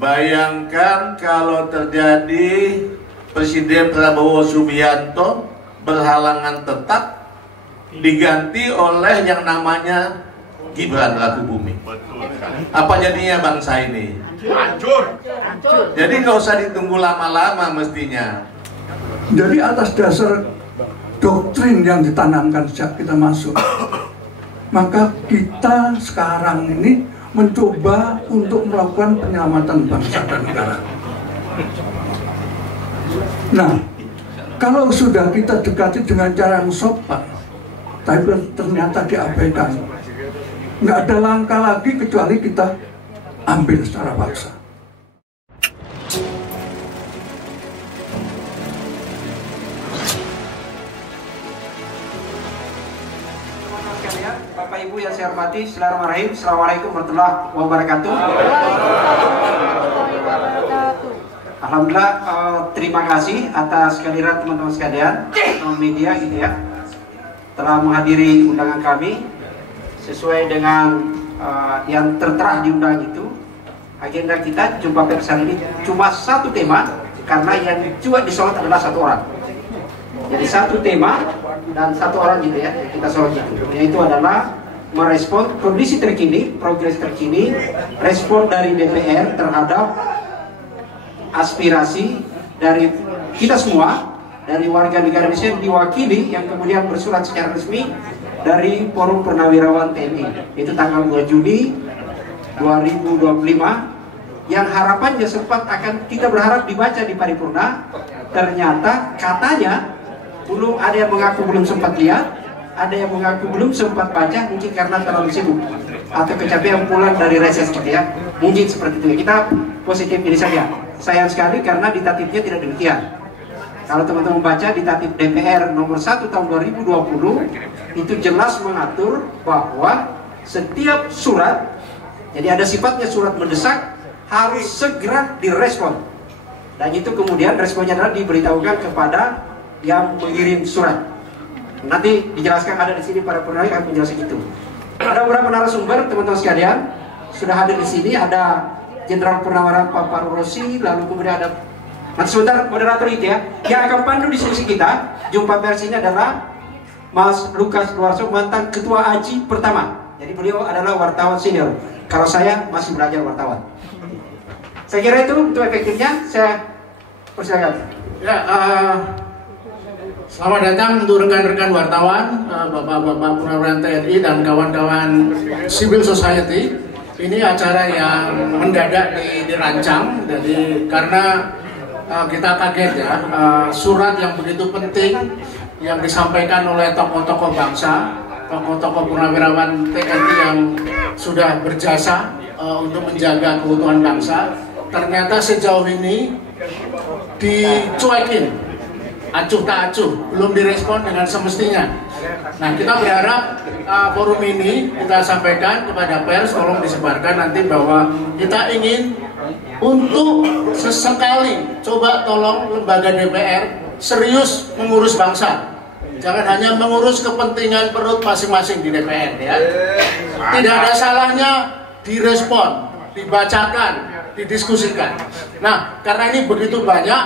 Bayangkan kalau terjadi Presiden Prabowo Subianto berhalangan tetap diganti oleh yang namanya Gibran Rakebumi. Apa jadinya bangsa ini? Hancur. Jadi nggak usah ditunggu lama-lama mestinya. Jadi atas dasar doktrin yang ditanamkan sejak kita masuk, maka kita sekarang ini mencoba untuk melakukan penyelamatan bangsa dan negara. Nah, kalau sudah kita dekati dengan cara yang sopan, tapi ternyata diabaikan, nggak ada langkah lagi kecuali kita ambil secara paksa. Bapak Ibu yang saya hormati, Bismillahirrahmanirrahim. Assalamualaikum warahmatullahi wabarakatuh. Alhamdulillah, terima kasih atas kehadiran teman-teman sekalian, media gitu ya, telah menghadiri undangan kami sesuai dengan yang tertera di undangan itu. Agenda kita jumpa pers hari ini cuma satu tema, karena yang juga disorot adalah satu orang. Jadi satu tema dan satu orang gitu ya, kita sorot itu, yaitu adalah merespon kondisi terkini, progres terkini, respon dari DPR terhadap aspirasi dari kita semua, dari warga negara Indonesia yang diwakili, yang kemudian bersurat secara resmi dari Forum Purnawirawan TNI. Itu tanggal 2 Juni 2025, yang harapannya sempat akan kita berharap dibaca di paripurna. Ternyata katanya belum, ada yang mengaku belum sempat lihat, ada yang mengaku belum sempat baca, mungkin karena terlalu sibuk atau kecapean pulang dari reses gitu ya, mungkin seperti itu. Kita positif ini saja. Sayang sekali karena di tatipnya tidak demikian. Kalau teman-teman baca di tatip DPR nomor 1 tahun 2020, itu jelas mengatur bahwa setiap surat, jadi ada sifatnya surat mendesak, harus segera direspon. Dan itu kemudian responnya adalah diberitahukan kepada yang mengirim surat. Nanti dijelaskan, ada di sini para peneliti akan menjelaskan itu. Ada beberapa narasumber teman-teman sekalian sudah hadir di sini. Ada Jenderal Purnawirawan Pak Faruk Rosi, lalu kemudian ada, nanti sebentar moderator itu ya, yang akan pandu diskusi kita. Jumpa pers ini adalah Mas Lukas Luarso, mantan Ketua AJI pertama. Jadi beliau adalah wartawan senior. Kalau saya masih belajar wartawan. Saya kira itu untuk efektifnya, saya persilakan. Ya, selamat datang untuk rekan-rekan wartawan, bapak-bapak Purnawirawan TNI dan kawan-kawan civil society. Ini acara yang mendadak dirancang, jadi karena kita kaget ya, surat yang begitu penting yang disampaikan oleh tokoh-tokoh bangsa, tokoh-tokoh Purnawirawan TNI yang sudah berjasa untuk menjaga keutuhan bangsa, ternyata sejauh ini dicuekin, acuh tak acuh, belum direspon dengan semestinya. Nah, kita berharap forum ini kita sampaikan kepada pers, tolong disebarkan nanti bahwa kita ingin untuk sesekali coba tolong lembaga DPR serius mengurus bangsa. Jangan hanya mengurus kepentingan perut masing-masing di DPR ya. Tidak ada salahnya direspon, dibacakan, didiskusikan. Nah, karena ini begitu banyak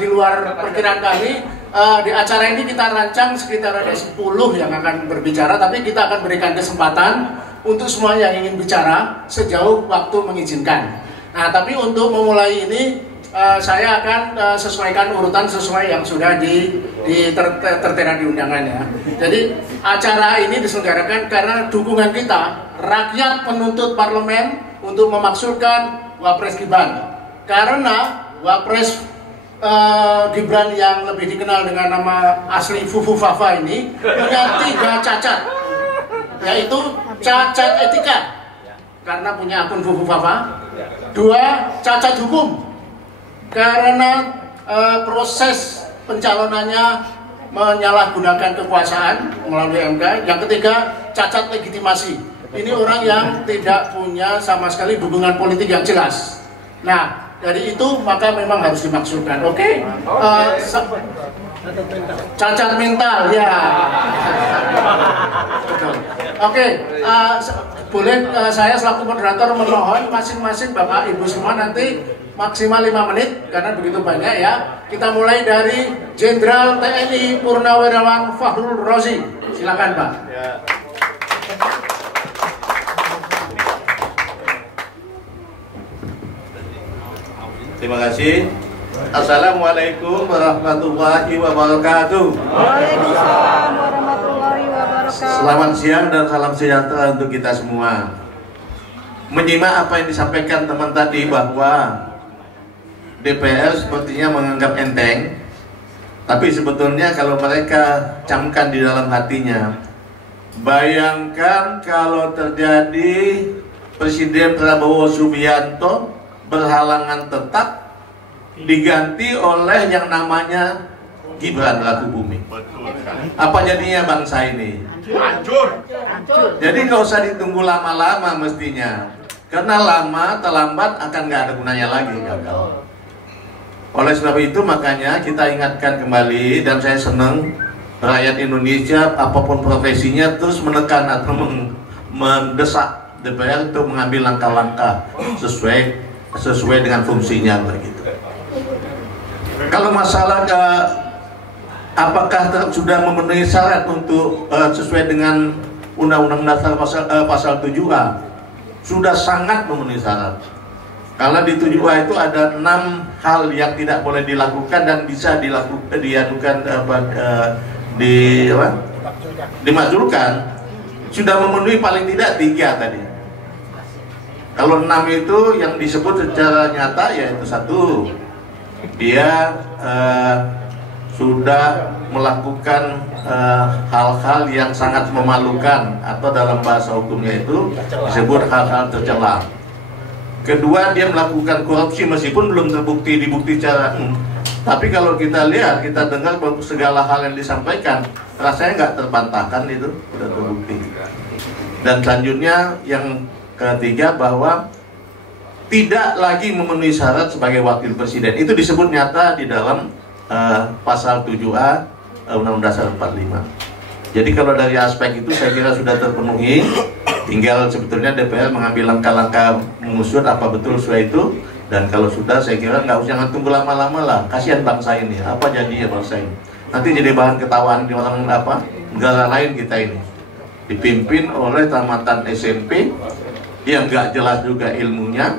di luar perkiraan kami, di acara ini kita rancang sekitar ada 10 yang akan berbicara, tapi kita akan berikan kesempatan untuk semua yang ingin bicara sejauh waktu mengizinkan. Nah, tapi untuk memulai ini saya akan sesuaikan urutan sesuai yang sudah tertera di undangannya. Jadi acara ini diselenggarakan karena dukungan kita, rakyat menuntut parlemen untuk memaksulkan Wapres Gibran. Karena Wapres Gibran yang lebih dikenal dengan nama asli Fufu Fafa ini punya 3 cacat, yaitu cacat etika karena punya akun Fufu Fafa, 2 cacat hukum karena proses pencalonannya menyalahgunakan kekuasaan melalui MK, yang ketiga cacat legitimasi. Ini orang yang tidak punya sama sekali dukungan politik yang jelas. Nah, dari itu maka memang harus dimaksudkan. Oke? Cacat mental ya. Oke. boleh saya selaku moderator memohon masing-masing Bapak Ibu semua nanti maksimal 5 menit karena begitu banyak ya. Kita mulai dari Jenderal TNI Purnawirawan Fakhrul Razi. Silakan Pak. Ya. Terima kasih. Assalamualaikum warahmatullahi wabarakatuh. Waalaikumsalam warahmatullahi wabarakatuh. Selamat siang dan salam sejahtera untuk kita semua. Menyimak apa yang disampaikan teman tadi bahwa DPR sepertinya menganggap enteng, tapi sebetulnya kalau mereka camkan di dalam hatinya, bayangkan kalau terjadi Presiden Prabowo Subianto berhalangan tetap diganti oleh yang namanya Gibran Rakebuming. Apa jadinya bangsa ini? Hancur. Jadi nggak usah ditunggu lama-lama mestinya, karena lama terlambat akan nggak ada gunanya lagi gagal. Oleh sebab itu makanya kita ingatkan kembali, dan saya senang rakyat Indonesia apapun profesinya terus menekan atau mendesak DPR untuk mengambil langkah-langkah sesuai dengan fungsinya begitu. Kalau masalah apakah sudah memenuhi syarat untuk sesuai dengan Undang-Undang Dasar pasal 7A, sudah sangat memenuhi syarat. Karena di 7A itu ada 6 hal yang tidak boleh dilakukan dan bisa dimakzulkan. Sudah memenuhi paling tidak 3 tadi. Kalau 6 itu yang disebut secara nyata yaitu 1, dia sudah melakukan hal-hal yang sangat memalukan atau dalam bahasa hukumnya itu disebut hal-hal tercela. Kedua, dia melakukan korupsi meskipun belum dibukti secara tapi kalau kita lihat, kita dengar segala hal yang disampaikan rasanya nggak terbantahkan, itu sudah terbukti. Dan selanjutnya yang ketiga, bahwa tidak lagi memenuhi syarat sebagai wakil presiden. Itu disebut nyata di dalam pasal 7A Undang-Undang Dasar 45. Jadi kalau dari aspek itu saya kira sudah terpenuhi. Tinggal sebetulnya DPR mengambil langkah-langkah mengusut apa betul sesuai itu. Dan kalau sudah, saya kira nggak usah tunggu lama-lama lah. Kasihan bangsa ini. Apa jadinya bangsa ini? Nanti jadi bahan ketawaan di orang negara lain kita ini. Dipimpin oleh tamatan SMP yang nggak jelas juga ilmunya,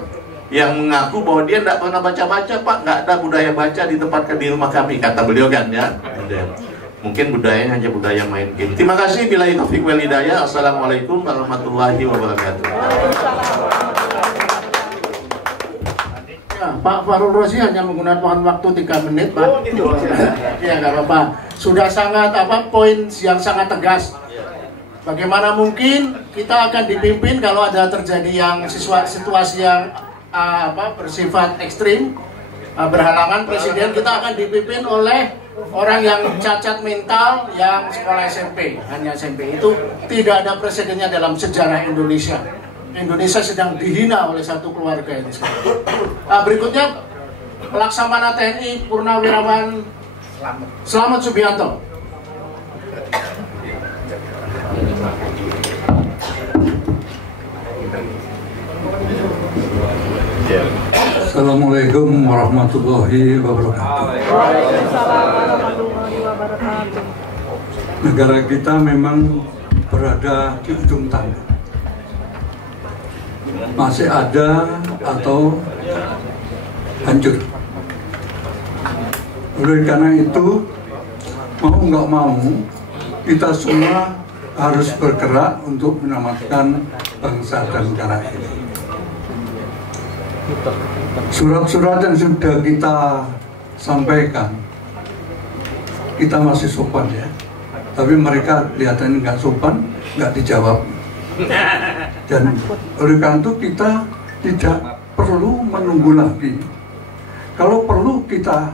yang mengaku bahwa dia tidak pernah baca-baca, Pak, nggak ada budaya baca di tempat di rumah kami, kata beliau kan ya. Mungkin budayanya hanya budaya main game. Terima kasih. Billahi taufiq wal hidayah. Assalamualaikum warahmatullahi wabarakatuh. Ya, Pak Fakhrul Razi hanya menggunakan waktu 3 menit, Pak. Ya nggak apa-apa. Sudah sangat poin yang sangat tegas. Bagaimana mungkin kita akan dipimpin kalau ada terjadi yang situasi yang bersifat ekstrim, berhalangan presiden, kita akan dipimpin oleh orang yang cacat mental yang sekolah SMP, hanya SMP. Itu tidak ada presidennya dalam sejarah Indonesia. Indonesia sedang dihina oleh satu keluarga ini sekarang. Berikutnya Laksamana TNI Purnawirawan Slamet Subianto. Assalamualaikum warahmatullahi wabarakatuh. Waalaikumsalam warahmatullahi wabarakatuh. Negara kita memang berada di ujung tanduk. Masih ada atau hancur. Oleh karena itu, mau nggak mau, kita semua harus bergerak untuk menyelamatkan bangsa dan negara ini. Surat-surat yang sudah kita sampaikan, kita masih sopan ya, tapi mereka kelihatannya nggak sopan, nggak dijawab. Dan oleh karena itu kita tidak perlu menunggu lagi. Kalau perlu kita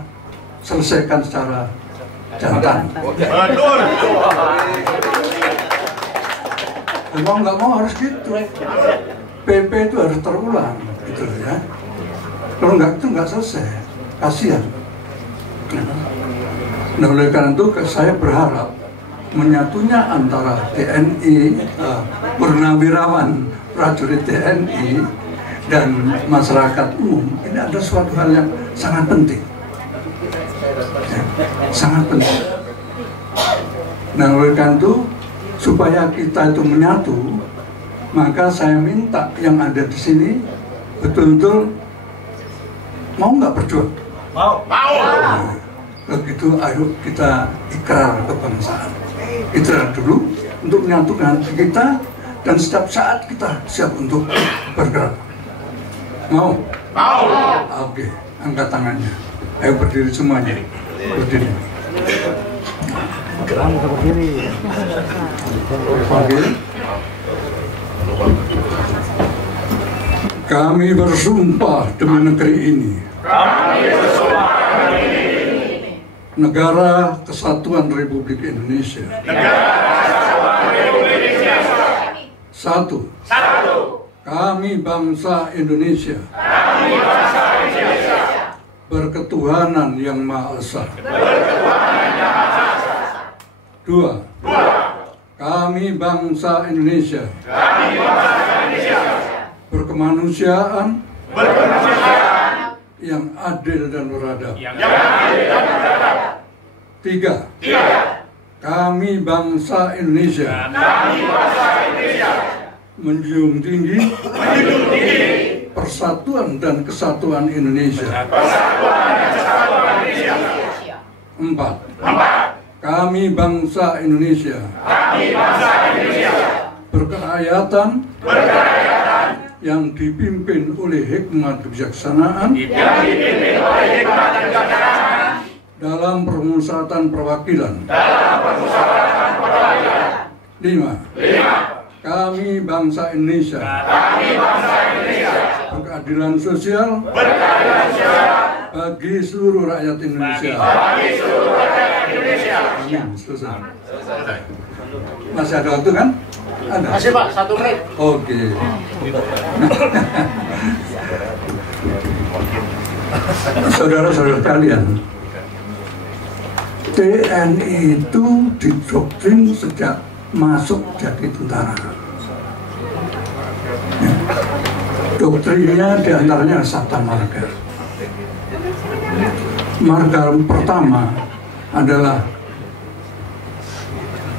selesaikan secara jantan. Mau nggak mau harus gitu. PP itu harus terulang, gitu ya. Kalau nggak itu nggak selesai, kasihan. Nah, oleh karena itu saya berharap menyatunya antara TNI Purnawirawan prajurit TNI dan masyarakat umum, ini ada suatu hal yang sangat penting, ya, sangat penting. Nah, oleh karena itu supaya kita itu menyatu, maka saya minta yang ada di sini betul-betul mau nggak berjuang? Mau. Nah, begitu, ayo kita ikrar kebangsaan. Ikrar dulu untuk menyatukan kita, dan setiap saat kita siap untuk bergerak. Mau? Mau. Oke, angkat tangannya. Ayo berdiri semuanya. Berdiri. Oke. Kami bersumpah demi negeri ini. Negara Kesatuan Republik Indonesia. Satu. Kami bangsa Indonesia. Berketuhanan yang Maha Esa. Dua. Kami bangsa Indonesia. Berkemanusiaan. Yang adil dan beradab. Tiga. Kami bangsa Indonesia. Menjunjung tinggi persatuan dan kesatuan Indonesia. Empat. Kami bangsa Indonesia. Berkerakyatan yang dipimpin oleh hikmat kebijaksanaan dalam permusyawaratan perwakilan. Lima. Kami bangsa Indonesia. Berkeadilan sosial bagi seluruh rakyat Indonesia. Amin. Selesai. Masih ada waktu kan? Ada. Masih Pak, 1 menit. Oke. Saudara-saudara kalian, TNI itu didoktrin sejak masuk jadi tentara. Ya. Doktrinnya diantaranya Sabta Marga. Marga pertama adalah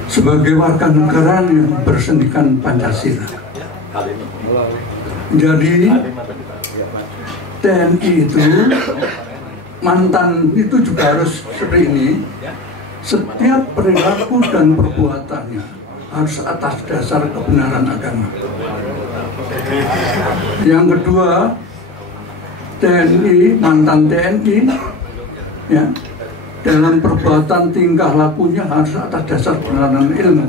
sebagai warga negara yang bersendikan Pancasila. Jadi TNI itu, mantan itu juga harus seperti ini. Setiap perilaku dan perbuatannya harus atas dasar kebenaran agama. Yang kedua, TNI, mantan TNI, ya, dalam perbuatan tingkah lakunya harus atas dasar kebenaran ilmu.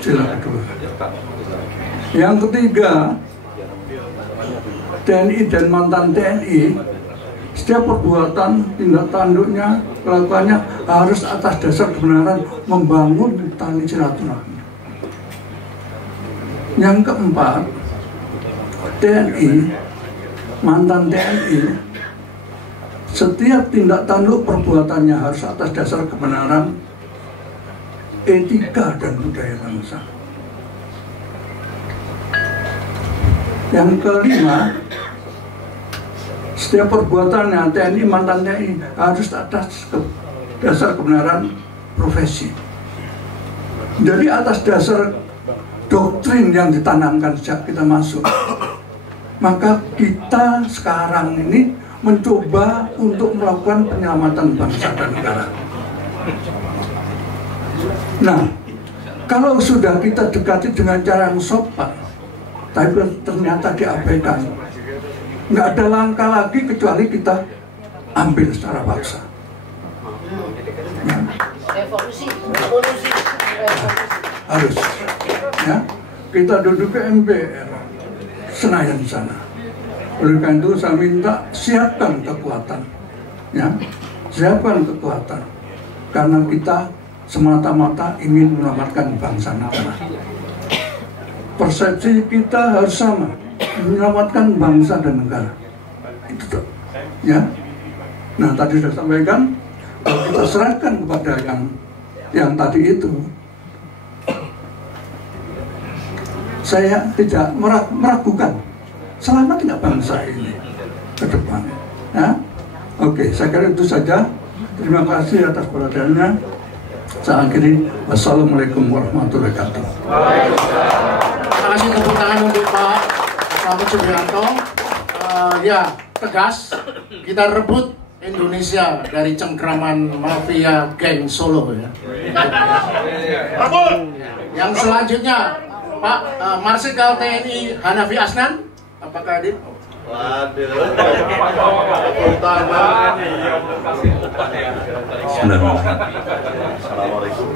Sila kedua. Yang ketiga, TNI dan mantan TNI, setiap perbuatan, tindak tanduknya, kelakuannya harus atas dasar kebenaran membangun tali silaturahmi. Yang keempat, TNI, mantan TNI, setiap tindak tanduk perbuatannya harus atas dasar kebenaran, etika dan budaya bangsa. Yang kelima, setiap perbuatannya TNI, mantan TNI harus atas dasar kebenaran profesi. Jadi atas dasar doktrin yang ditanamkan sejak kita masuk, maka kita sekarang ini mencoba untuk melakukan penyelamatan bangsa dan negara. Nah, kalau sudah kita dekati dengan cara yang sopan, tapi ternyata diabaikan, nggak ada langkah lagi kecuali kita ambil secara paksa. Ya. Revolusi. Harus, ya, kita duduk ke MPR Senayan sana. Oleh karena itu saya minta siapkan kekuatan, ya, siapkan kekuatan, karena kita semata-mata ingin menyelamatkan bangsa negara. Persepsi kita harus sama, menyelamatkan bangsa dan negara. Itu tuh, ya. Nah, tadi sudah sampaikan, kalau kita serahkan kepada yang tadi itu, saya tidak meragukan selamat nggak bangsa ini ke depan. Ya? Oke, saya kira itu saja. Terima kasih atas perhatiannya. Saya akhiri. Wassalamualaikum warahmatullahi wabarakatuh. Terima kasih, tepuk tangan untuk Pak Selamat Subianto. Ya, tegas kita rebut Indonesia dari cengkraman mafia geng Solo ya. Yang selanjutnya Pak Marsikal TNI Hanafi Asnan, apakah hadir? Waduh. Assalamualaikum.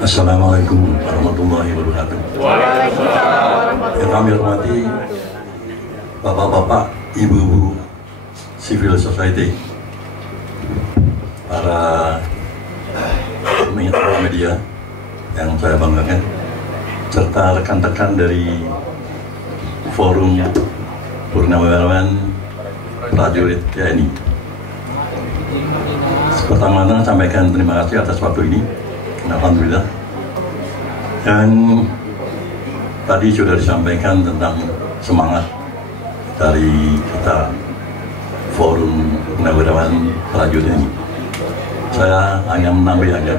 Assalamualaikum warahmatullahi wabarakatuh. Yang kami hormati bapak-bapak, ibu-ibu civil society, para media yang saya banggakan, serta rekan-rekan dari Forum Purnawirawan Prajurit TNI. Pertama-tama sampaikan terima kasih atas waktu ini, alhamdulillah. Dan tadi sudah disampaikan tentang semangat dari kita Forum Purnawirawan Prajurit ini. Saya hanya menambah aja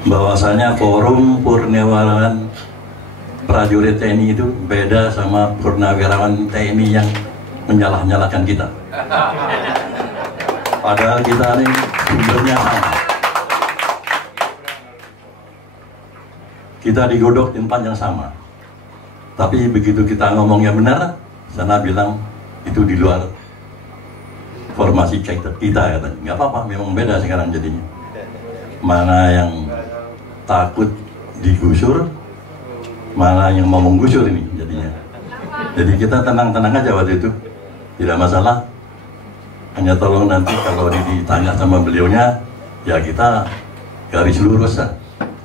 bahwasanya Forum Purnawirawan Prajurit TNI itu beda sama purnawirawan TNI yang menyalah-nyalahkan kita. Padahal kita ini sumbernya sama. Kita digodok di tempat yang sama. Tapi begitu kita ngomong yang benar, sana bilang itu di luar formasi kita katanya. Nggak apa-apa, memang beda sekarang jadinya. Mana yang takut digusur, mana yang mau menggusur ini jadinya. Jadi kita tenang-tenang aja waktu itu, tidak masalah. Hanya tolong nanti kalau ditanya sama beliaunya, ya kita garis lurus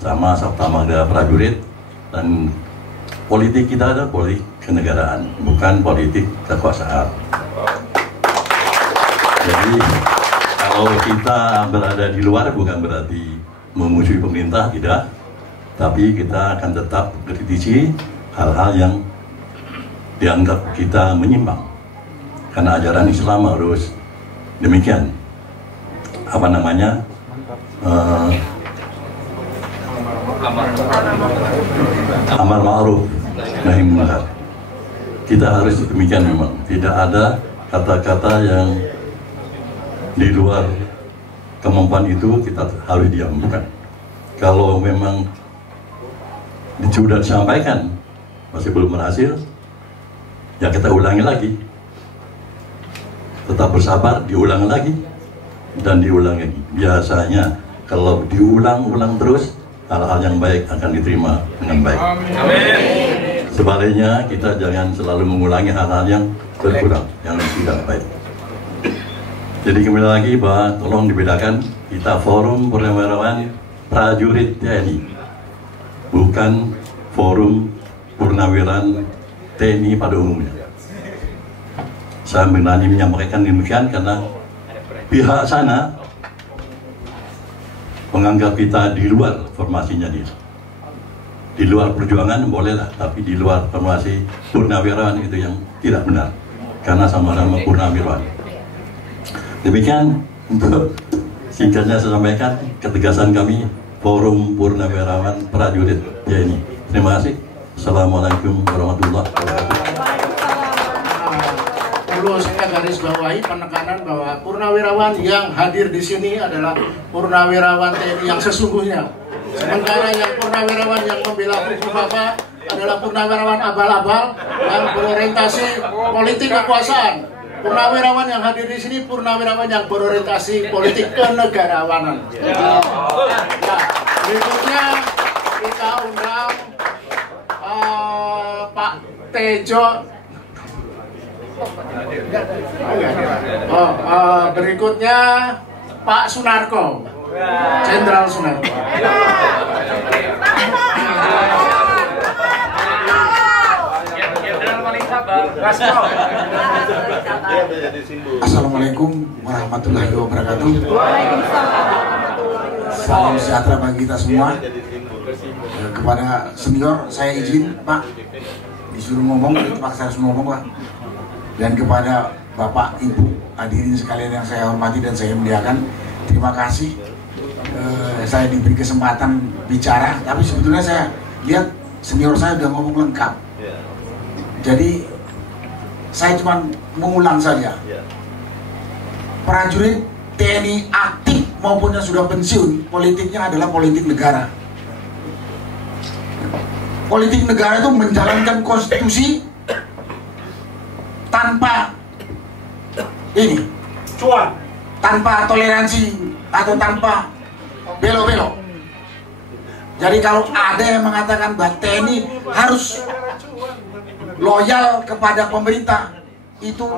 sama Sabta Marga Prajurit, dan politik kita adalah politik kenegaraan, bukan politik kekuasaan. Jadi kalau kita berada di luar bukan berarti memusuhi pemerintah, tidak. Tapi kita akan tetap kritisi hal-hal yang dianggap kita menyimpang. Karena ajaran Islam harus demikian. Apa namanya? Amar ma'ruf nahi munkar. Kita harus demikian memang. Tidak ada kata-kata yang di luar kemampuan itu kita harus diam, bukan. Kalau memang sudah disampaikan masih belum berhasil, ya kita ulangi lagi. Tetap bersabar, diulang lagi dan diulang lagi. Biasanya kalau diulang-ulang terus, hal-hal yang baik akan diterima dengan baik. Amin. Sebaliknya kita jangan selalu mengulangi hal-hal yang berkurang, yang tidak baik. Jadi kembali lagi bahwa tolong dibedakan, kita Forum Purnawirawan Prajurit TNI, bukan Forum Purnawirawan TNI pada umumnya. Saya berani menyampaikan demikian karena pihak sana menganggap kita di luar formasinya dia. Di luar perjuangan bolehlah, tapi di luar formasi purnawirawan itu yang tidak benar, karena sama-sama purnawirawan. Demikian untuk singkatnya saya sampaikan ketegasan kami Forum Purnawirawan Prajurit TNI. Terima kasih. Assalamualaikum warahmatullahi wabarakatuh. Perlu saya garis bawahi penekanan bahwa purnawirawan yang hadir di sini adalah purnawirawan TNI yang sesungguhnya. Sementara yang purnawirawan yang membela hukum apa adalah purnawirawan abal-abal yang berorientasi politik kekuasaan. Purnawirawan yang hadir di sini purnawirawan yang berorientasi politik kenegarawanan. Ya. Berikutnya kita undang Pak Tejo. Berikutnya Pak Sunarko, Jenderal Sunarko. Assalamualaikum warahmatullahi warahmatullahi wabarakatuh. Waalaikumsalam warahmatullahi wabarakatuh. Salam sejahtera bagi kita semua. Kepada senior saya izin Pak, disuruh ngomong, terpaksa harus ngomong Pak. Dan kepada Bapak, Ibu, hadirin sekalian yang saya hormati dan saya muliakan, terima kasih saya diberi kesempatan bicara. Tapi sebetulnya saya lihat senior saya udah ngomong lengkap. Jadi saya cuma mengulang saja. Prajurit TNI aktif maupun yang sudah pensiun, politiknya adalah politik negara. Politik negara itu menjalankan konstitusi tanpa ini, tanpa toleransi atau tanpa belok-belok. Jadi kalau ada yang mengatakan bahwa TNI harus loyal kepada pemerintah, itu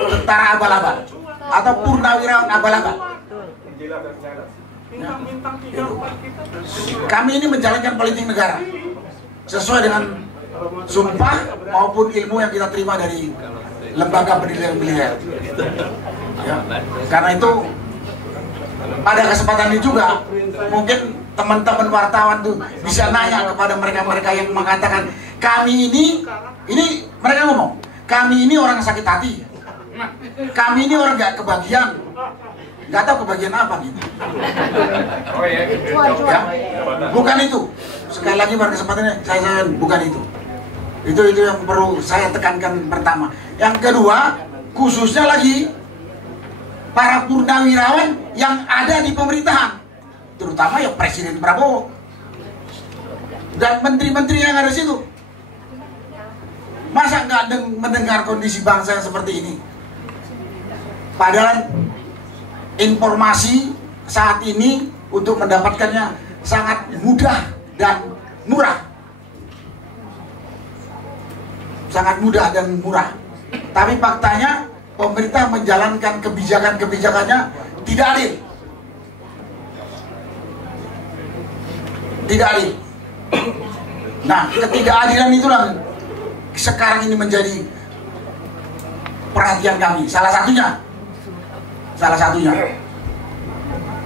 tentara abal-abal atau purnawirawan abal-abal. Ya, kami ini menjalankan politik negara sesuai dengan sumpah maupun ilmu yang kita terima dari lembaga pendidikan militer. Ya, karena itu pada kesempatan ini juga mungkin teman-teman wartawan tuh bisa nanya kepada mereka-mereka yang mengatakan kami ini mereka ngomong kami ini orang sakit hati, kami ini orang nggak kebagian, nggak tahu kebagian apa gitu. Ya, bukan itu. Sekali lagi pada kesempatannya saya bukan itu. Itu yang perlu saya tekankan pertama. Yang kedua, khususnya lagi para purnawirawan yang ada di pemerintahan, terutama ya Presiden Prabowo dan menteri-menteri yang ada di situ. Masa nggak mendengar kondisi bangsa yang seperti ini? Padahal informasi saat ini untuk mendapatkannya sangat mudah dan murah. Sangat mudah dan murah. Tapi faktanya pemerintah menjalankan kebijakan-kebijakannya tidak adil. Tidak adil. Nah, ketidakadilan itulah sekarang ini menjadi perhatian kami. Salah satunya.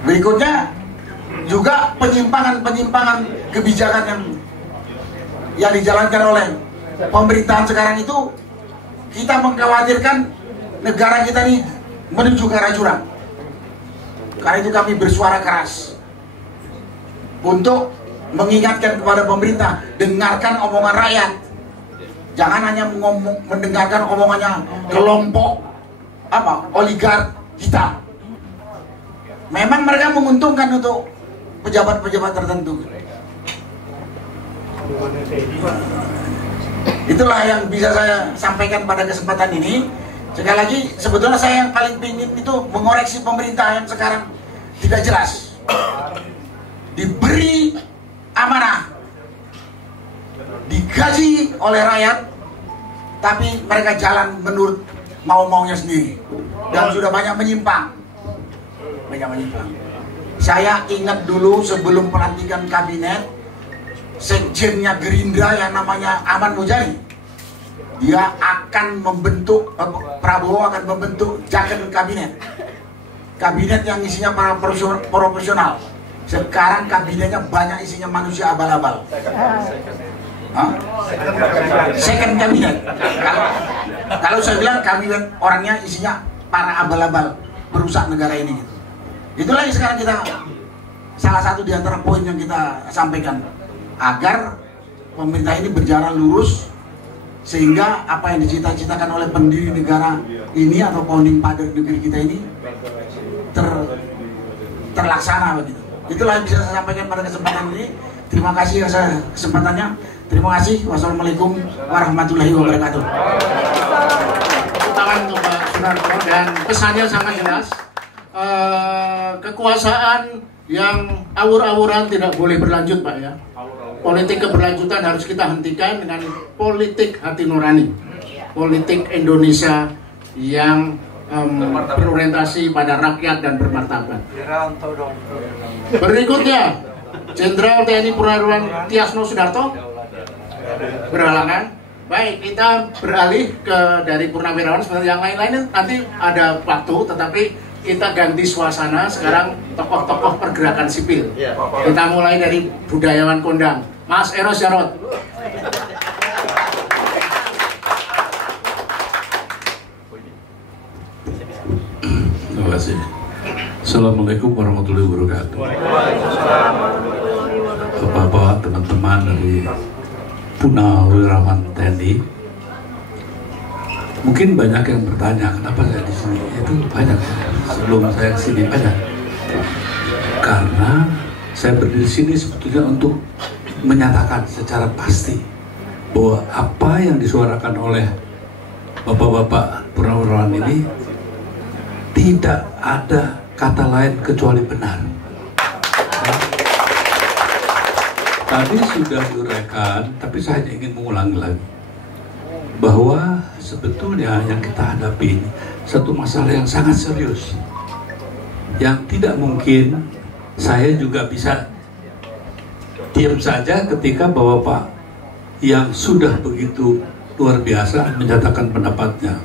Berikutnya juga penyimpangan kebijakan yang dijalankan oleh pemerintahan sekarang itu, kita mengkhawatirkan negara kita ini menuju ke arah jurang. Karena itu kami bersuara keras untuk mengingatkan kepada pemerintah, dengarkan omongan rakyat. Jangan hanya mendengarkan omongannya kelompok oligark hitam. Memang mereka menguntungkan untuk pejabat-pejabat tertentu. Itulah yang bisa saya sampaikan pada kesempatan ini. Sekali lagi, sebetulnya saya yang paling ingin itu mengoreksi pemerintah yang sekarang tidak jelas. Diberi amanah, digaji oleh rakyat, tapi mereka jalan menurut mau-maunya sendiri dan sudah banyak menyimpang. Saya ingat dulu sebelum pelantikan kabinet, sekjennya Gerindra yang namanya Ahmad Muzani, dia akan membentuk, Prabowo akan membentuk jaken kabinet yang isinya para profesional. Sekarang kabinetnya banyak isinya manusia abal-abal. Second kabinet. Kalau saya bilang kabinet orangnya isinya para abal-abal perusak negara ini gitu. Itulah yang sekarang kita, salah satu di antara poin yang kita sampaikan, agar pemerintah ini berjalan lurus sehingga apa yang dicita-citakan oleh pendiri negara ini atau founding father negeri kita ini terlaksana begitu. Itulah yang bisa saya sampaikan pada kesempatan ini. Terima kasih atas kesempatannya. Terima kasih. Wassalamualaikum warahmatullahi wabarakatuh. Tangan untuk Pak Sunarto, dan pesannya sangat jelas. Kekuasaan yang awur-awuran tidak boleh berlanjut, Pak ya. Politik keberlanjutan harus kita hentikan dengan politik hati nurani, politik Indonesia yang berorientasi pada rakyat dan bermartabat. Berikutnya, Jenderal TNI Purnawirawan Tiasno Sudarto berhalangan. Baik, kita beralih ke dari purnawirawan. Sebenarnya yang lain-lain nanti ada waktu, tetapi kita ganti suasana. Sekarang tokoh-tokoh pergerakan sipil. Kita mulai dari budayawan kondang, Mas Eros Jarot. Terima kasih. Assalamualaikum warahmatullahi wabarakatuh. Bapak-bapak, teman-teman dari Punawirawan TNI. Mungkin banyak yang bertanya kenapa saya di sini. Itu banyak ya. Sebelum saya ke sini banyak. Karena saya berdiri di sini sebetulnya untuk menyatakan secara pasti bahwa apa yang disuarakan oleh bapak-bapak Punawirawan ini tidak ada kata lain kecuali benar. Tadi sudah diuraikan, tapi saya ingin mengulangi lagi bahwa sebetulnya yang kita hadapi ini satu masalah yang sangat serius, yang tidak mungkin saya juga bisa diam saja ketika bapak yang sudah begitu luar biasa menyatakan pendapatnya.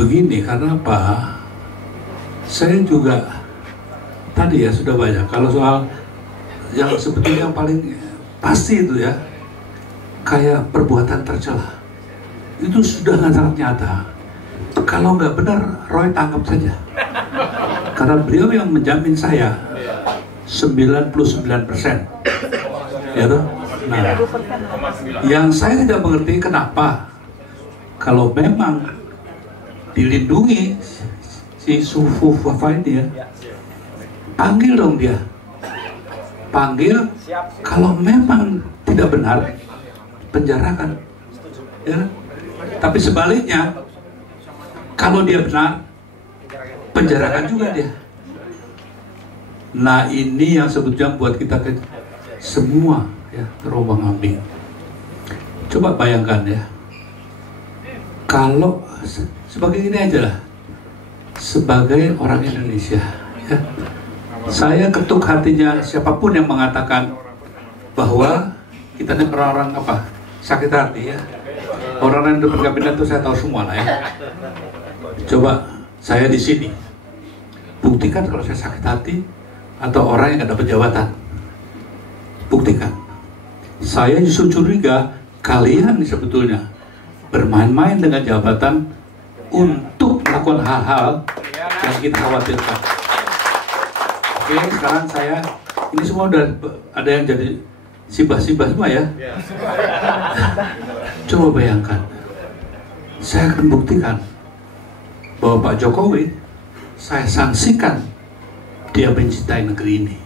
Begini, karena apa? Saya juga tadi ya sudah banyak. Kalau soal yang sebetulnya yang paling pasti itu ya, kayak perbuatan tercela. Itu sudah sangat nyata. Kalau nggak benar, Roy tangkap saja. Karena beliau yang menjamin saya 99%. Ya toh? Nah, yang saya tidak mengerti kenapa kalau memang dilindungi si Sufu Wafa ini ya, panggil dong dia. Panggil, kalau memang tidak benar, penjarakan. Ya. Tapi sebaliknya, kalau dia benar, penjarakan juga dia. Nah ini yang sebetulnya buat kita semua ya terombang-ambing. Coba bayangkan ya, kalau sebagai ini aja lah, sebagai orang Indonesia, ya, saya ketuk hatinya siapapun yang mengatakan bahwa kita ini orang-orang apa sakit hati ya. Orang yang di kabinet itu saya tahu semua lah ya. Coba saya di sini buktikan kalau saya sakit hati atau orang yang nggak dapat jabatan. Buktikan. Saya justru curiga kalian sebetulnya bermain-main dengan jabatan untuk melakukan hal-hal yang kita khawatirkan. Oke, sekarang saya ini semua udah ada yang jadi sibah-sibah semua ya. Coba bayangkan, saya akan buktikan bahwa Pak Jokowi, saya sanksikan dia mencintai negeri ini.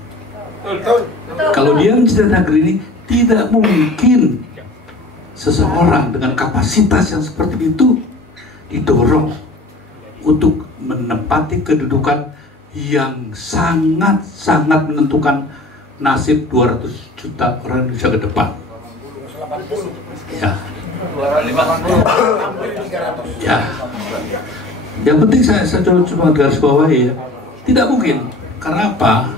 Kalau dia mencintai negeri ini, tidak mungkin seseorang dengan kapasitas yang seperti itu didorong untuk menempati kedudukan yang sangat-sangat menentukan nasib 200 juta orang Indonesia ke depan. Ya. Ya. Yang penting saya cuma garis bawahi ya. Tidak mungkin. Karena apa?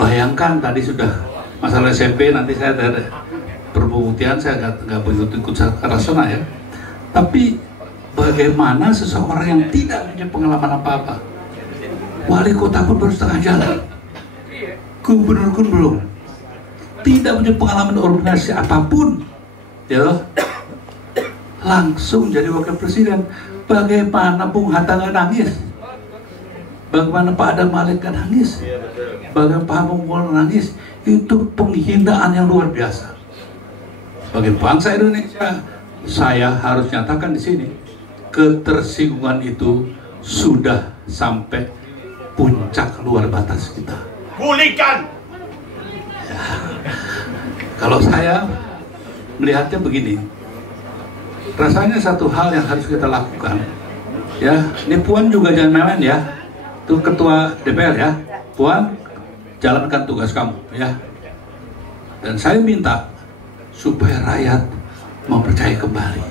Bayangkan tadi sudah masalah SMP, nanti saya ada perbuktian, saya nggak begitu ikut ke sana ya. Tapi bagaimana seseorang yang tidak punya pengalaman apa-apa, wali kota pun baru setengah jalan, gubernur pun belum, tidak punya pengalaman organisasi apapun, ya, langsung jadi wakil presiden. Bagaimana Bung Hatta nggak nangis? Bagaimana Pak Adam Malik nggak nangis? Bagaimana Pak Mungkol nangis? Itu penghinaan yang luar biasa. Bagi bangsa Indonesia, saya harus nyatakan di sini, ketersinggungan itu sudah sampai puncak luar batas kita. Pulihkan. Ya. Kalau saya melihatnya begini, rasanya satu hal yang harus kita lakukan, ya. Ini Puan juga jangan main ya. Itu ketua DPR ya, Puan, jalankan tugas kamu ya. Dan saya minta supaya rakyat mempercayai kembali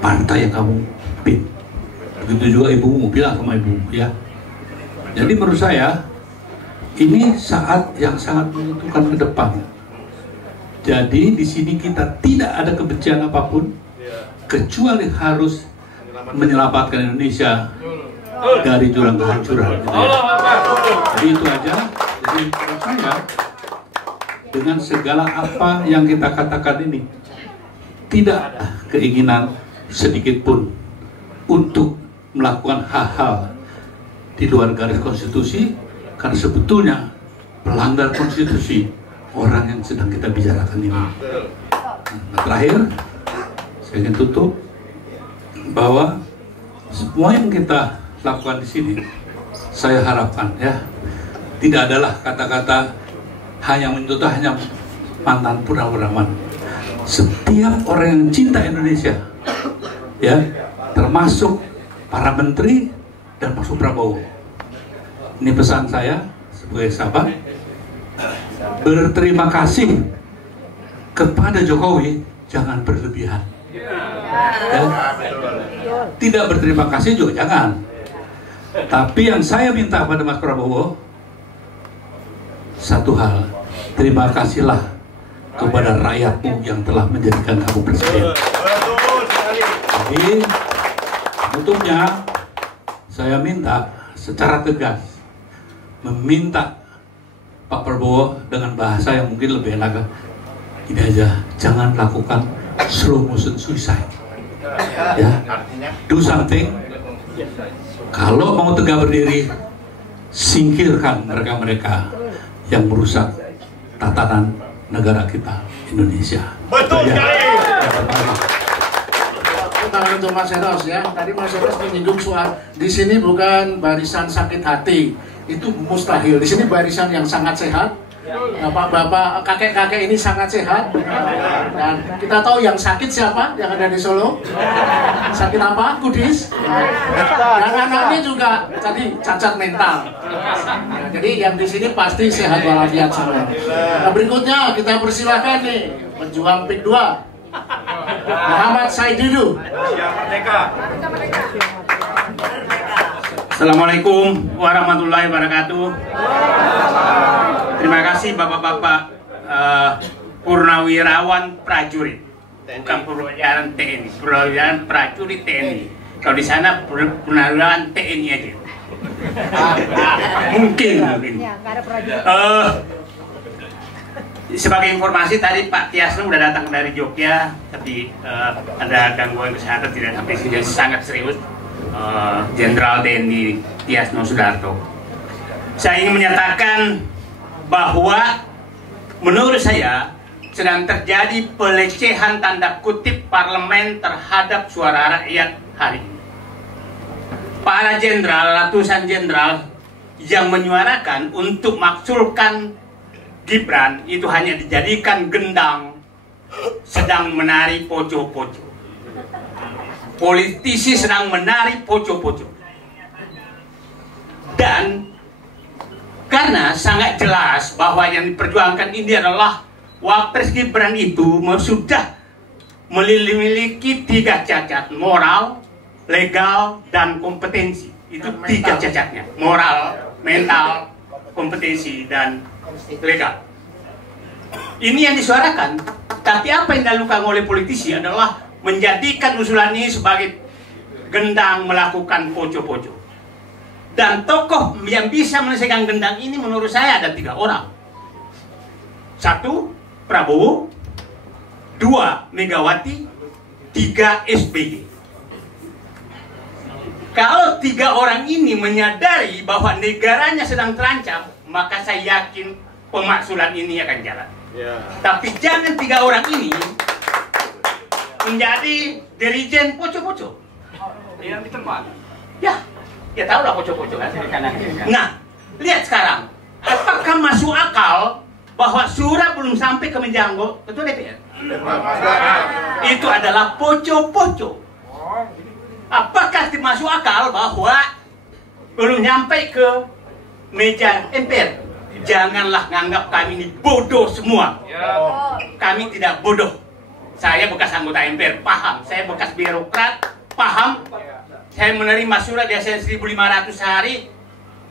partai yang kamu pimpin. Begitu juga ibumu, bilang sama ibumu ya. Jadi menurut saya ini saat yang sangat menentukan ke depan. Jadi di sini kita tidak ada kebencian apapun kecuali harus menyelamatkan Indonesia dari jurang kehancuran. Gitu ya. Jadi itu aja. Jadi menurut saya dengan segala apa yang kita katakan ini tidak keinginan sedikit pun untuk melakukan hal-hal di luar garis konstitusi, karena sebetulnya pelanggar konstitusi orang yang sedang kita bicarakan ini. Nah, terakhir saya ingin tutup bahwa semua yang kita lakukan di sini, saya harapkan ya tidak adalah kata-kata hanya menuntut hanya mantan purnawirawan. Setiap orang yang cinta Indonesia, ya, termasuk para menteri dan masuk Prabowo. Ini pesan saya sebagai sahabat. Berterima kasih kepada Jokowi, jangan berlebihan. Ya. Tidak berterima kasih juga jangan. Tapi yang saya minta pada Mas Prabowo satu hal, terima kasihlah kepada rakyatmu yang telah menjadikan kamu presiden. Jadi penutupnya saya minta secara tegas meminta Pak Prabowo dengan bahasa yang mungkin lebih enak, ini aja, jangan lakukan slow motion suicide. Ya, do something. Kalau mau tegak berdiri, singkirkan mereka-mereka yang merusak tatanan negara kita Indonesia. Betul sekali. Tangan untuk Mas Eros ya. Tadi Mas Eros menyinggung soal di sini bukan barisan sakit hati, itu mustahil. Di sini barisan yang sangat sehat. Bapak-bapak, kakek-kakek ini sangat sehat. Dan kita tahu yang sakit siapa yang ada di Solo? Sakit apa? Kudis. Dan anaknya juga tadi cacat mental. Jadi yang di sini pasti sehat walafiat semua. Nah, berikutnya kita persilahkan nih pejuang PIK 2 Muhammad Saididu. Assalamualaikum warahmatullahi wabarakatuh. Terima kasih bapak-bapak purnawirawan prajurit, bukan purnawirawan TNI, purnawirawan prajurit TNI. Kalau di sana purnawirawan TNI aja. Mungkin. Sebagai informasi tadi Pak Tiasno udah datang dari Jogja, tapi ada gangguan kesehatan tidak sampai sini, sangat serius. Jenderal TNI Tiasno Sudarto. Saya ingin menyatakan bahwa menurut saya sedang terjadi pelecehan tanda kutip parlemen terhadap suara rakyat hari ini. Para jenderal, ratusan jenderal yang menyuarakan untuk maksulkan Gibran itu hanya dijadikan gendang sedang menari poco-poco. Politisi sedang menari poco-poco. Dan karena sangat jelas bahwa yang diperjuangkan ini adalah Wapres Gibran itu sudah memiliki 3 cacat: moral, legal, dan kompetensi. Itu 3 cacatnya: moral, mental, kompetensi, dan legal. Ini yang disuarakan. Tapi apa yang dilakukan oleh politisi adalah menjadikan usulan ini sebagai gendang melakukan poco-poco. Dan tokoh yang bisa menyelesaikan gendang ini menurut saya ada 3 orang. 1, Prabowo. 2, Megawati. 3, SBY. Kalau 3 orang ini menyadari bahwa negaranya sedang terancam, maka saya yakin pemaksulan ini akan jalan. Tapi jangan 3 orang ini menjadi dirijen poco-poco. Yang di tempat. Ya tahu lah poco-poco kan. Nah, lihat sekarang, apakah masuk akal bahwa surat belum sampai ke Menjanggo Ketua DPR? Itu adalah poco-poco. Apakah masuk akal bahwa belum nyampe ke meja MPR? Janganlah nganggap kami ini bodoh semua. Kami tidak bodoh. Saya bekas anggota MPR, paham. Saya bekas birokrat, paham. Saya menerima surat di ASN 1.500 sehari,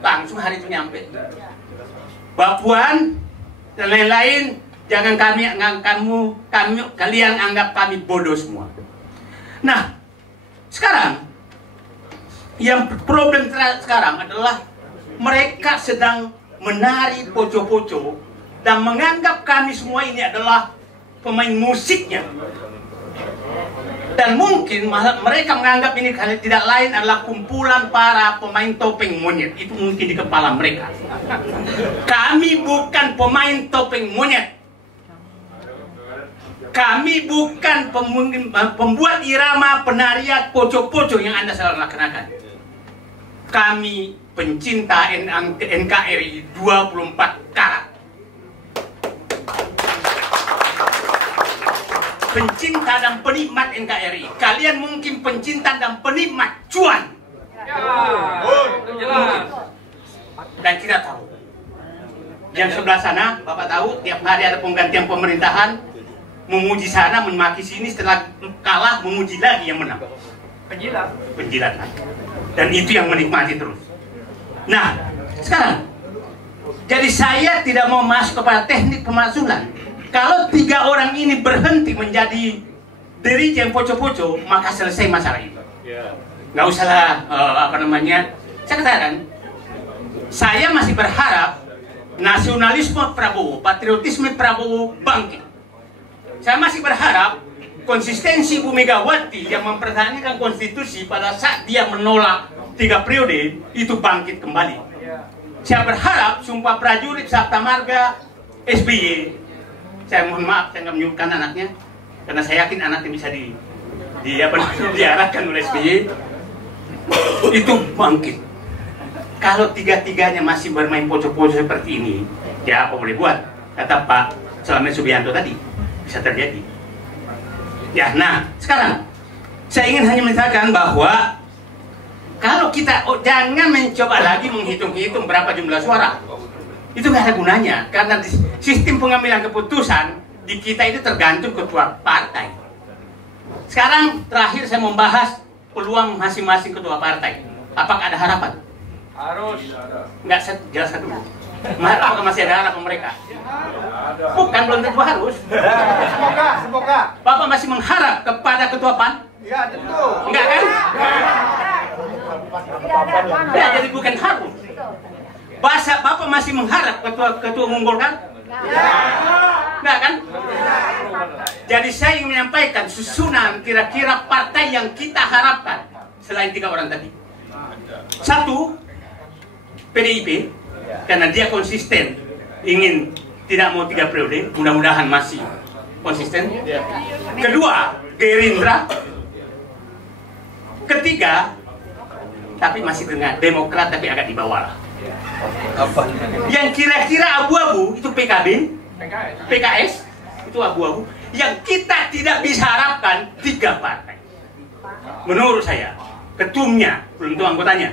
langsung hari itu nyampe. Mbak Puan dan lain-lain, jangan kalian anggap kami bodoh semua. Nah, sekarang yang problem sekarang adalah mereka sedang menari poco-poco dan menganggap kami semua ini adalah pemain musiknya. Dan mungkin mereka menganggap ini tidak lain adalah kumpulan para pemain topeng monyet. Itu mungkin di kepala mereka. Kami bukan pemain topeng monyet. Kami bukan pembuat irama penarian poco-poco yang Anda salah laksanakan. Kami pencinta NKRI 24 karat. Pencinta dan penikmat NKRI. Kalian mungkin pencinta dan penikmat cuan. Dan kita tahu. Yang sebelah sana, Bapak tahu, tiap hari ada penggantian pemerintahan. Memuji sana, memaki sini, setelah kalah, memuji lagi yang menang. Penjilat. Dan itu yang menikmati terus. Nah, sekarang. Jadi saya tidak mau masuk kepada teknik pemakzulan. Kalau 3 orang ini berhenti menjadi dirijen poco-poco, maka selesai masalah itu. Nggak usah lah, saya katakan, saya masih berharap nasionalisme Prabowo, patriotisme Prabowo bangkit. Saya masih berharap konsistensi Bu Megawati yang mempertahankan konstitusi pada saat dia menolak 3 periode itu bangkit kembali. Saya berharap Sumpah Prajurit Sabta Marga SBY, saya mohon maaf saya nggak menyebutkan anaknya karena saya yakin anaknya bisa diarahkan oleh SBY, itu bangkit. Kalau 3-tiganya masih bermain poco-poco seperti ini, ya apa boleh buat, kata Pak Selamet Subianto tadi, bisa terjadi. Ya, nah sekarang saya ingin hanya mengatakan bahwa kalau kita jangan mencoba lagi menghitung-hitung berapa jumlah suara. Itu nggak ada gunanya, karena sistem pengambilan keputusan di kita itu tergantung ketua partai. Sekarang terakhir saya membahas peluang masing-masing ketua partai. Apakah ada harapan? Harus. Nggak, saya jelaskan dulu. Apakah masih ada harapan mereka? Bukan, belum tentu harus. Semoga. Bapak masih mengharap kepada ketua PAN? Ya, tentu. Enggak kan? Ya, jadi bukan harus. Bahasa Bapak masih mengharap ketua umum Golkar? Enggak kan? Jadi saya ingin menyampaikan susunan kira-kira partai yang kita harapkan selain 3 orang tadi. 1, PDIP, karena dia konsisten ingin tidak mau 3 periode, mudah-mudahan masih konsisten. 2, Gerindra. 3, tapi masih dengan Demokrat tapi agak di bawah lah. Yang kira-kira abu-abu itu PKB, PKS itu abu-abu. Yang kita tidak bisa harapkan 3 partai. Menurut saya, ketumnya belum tentu anggotanya.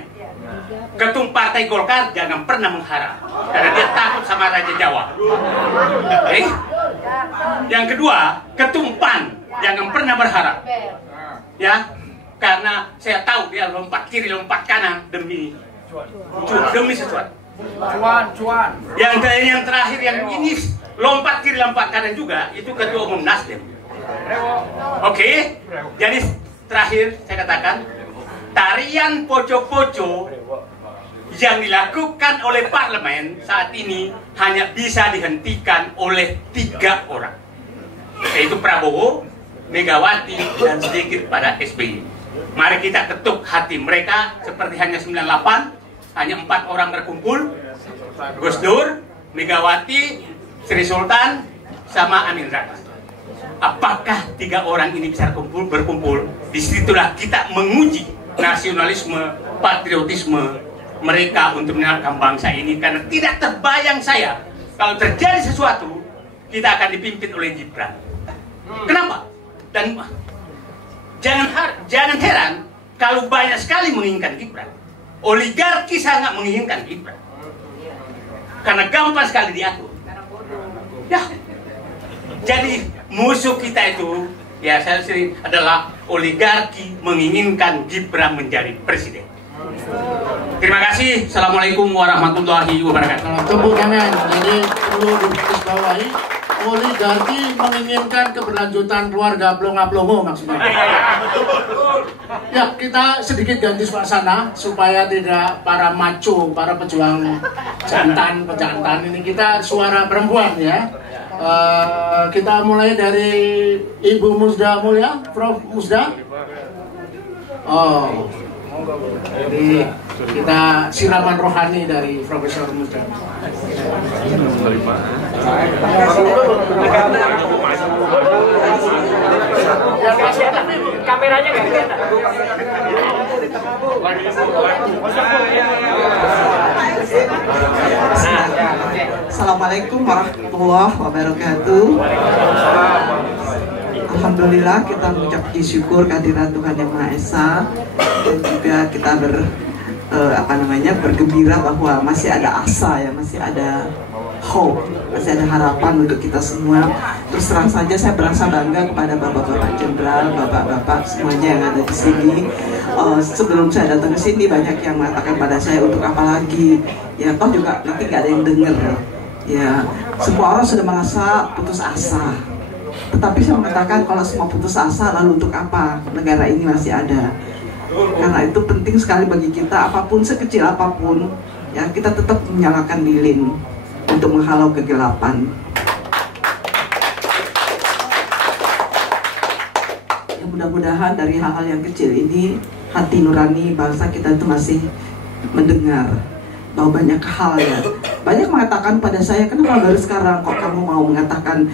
Ketum Partai Golkar jangan pernah mengharap karena dia takut sama Raja Jawa. Yang kedua, ketum PAN jangan pernah berharap. Ya, karena saya tahu dia lompat kiri lompat kanan demi sesuatu. Cuan. Yang terakhir yang ini lompat kiri lompat kanan juga itu ketua umum Nasdem. Oke. Jadi terakhir saya katakan tarian poco-poco yang dilakukan oleh parlemen saat ini hanya bisa dihentikan oleh 3 orang, yaitu Prabowo, Megawati, dan sedikit pada SBY. Mari kita ketuk hati mereka seperti hanya 98, hanya 4 orang berkumpul, Gus Dur, Megawati, Sri Sultan, sama Amin Rais. Apakah 3 orang ini bisa berkumpul? Disitulah kita menguji nasionalisme, patriotisme mereka untuk menyelamatkan bangsa ini. Karena tidak terbayang saya kalau terjadi sesuatu kita akan dipimpin oleh Gibran. Kenapa? Dan jangan heran kalau banyak sekali menginginkan Gibran. Oligarki sangat menginginkan Gibran karena gampang sekali diatur. Ya, jadi musuh kita itu ya saya sering adalah oligarki menginginkan Gibran menjadi presiden. Terima kasih. Assalamualaikum warahmatullahi wabarakatuh. Tepuk tangan. Jadi perlu digarisbawahi oligarki menginginkan keberlanjutan keluarga plonga-plongo maksudnya. Ya, kita sedikit ganti suasana supaya tidak para maco, para pejuang pejantan ini, kita suara perempuan ya. Kita mulai dari Ibu Musda Mulya, Prof. Musda. Oh, jadi kita siraman rohani dari Profesor Musda. Kameranya nggak kelihatan. Assalamualaikum warahmatullahi wabarakatuh. Alhamdulillah kita mengucap syukur kehadiran Tuhan Yang Maha Esa, dan juga kita bergembira bahwa masih ada asa ya, masih ada hope, masih ada harapan untuk kita semua. Terus terang saja saya berasa bangga kepada bapak-bapak jenderal, bapak-bapak semuanya yang ada di sini. Sebelum saya datang ke sini banyak yang mengatakan pada saya untuk apa lagi, ya toh juga nanti gak ada yang dengar. Ya, semua orang sudah merasa putus asa. Tetapi saya mengatakan kalau semua putus asa, lalu untuk apa negara ini masih ada? Karena itu penting sekali bagi kita, apapun sekecil apapun, ya kita tetap menyalakan lilin untuk menghalau kegelapan. Ya, mudah-mudahan dari hal-hal yang kecil ini hati nurani bangsa kita itu masih mendengar bahwa banyak hal ya. Banyak mengatakan pada saya, kenapa baru sekarang kok kamu mau mengatakan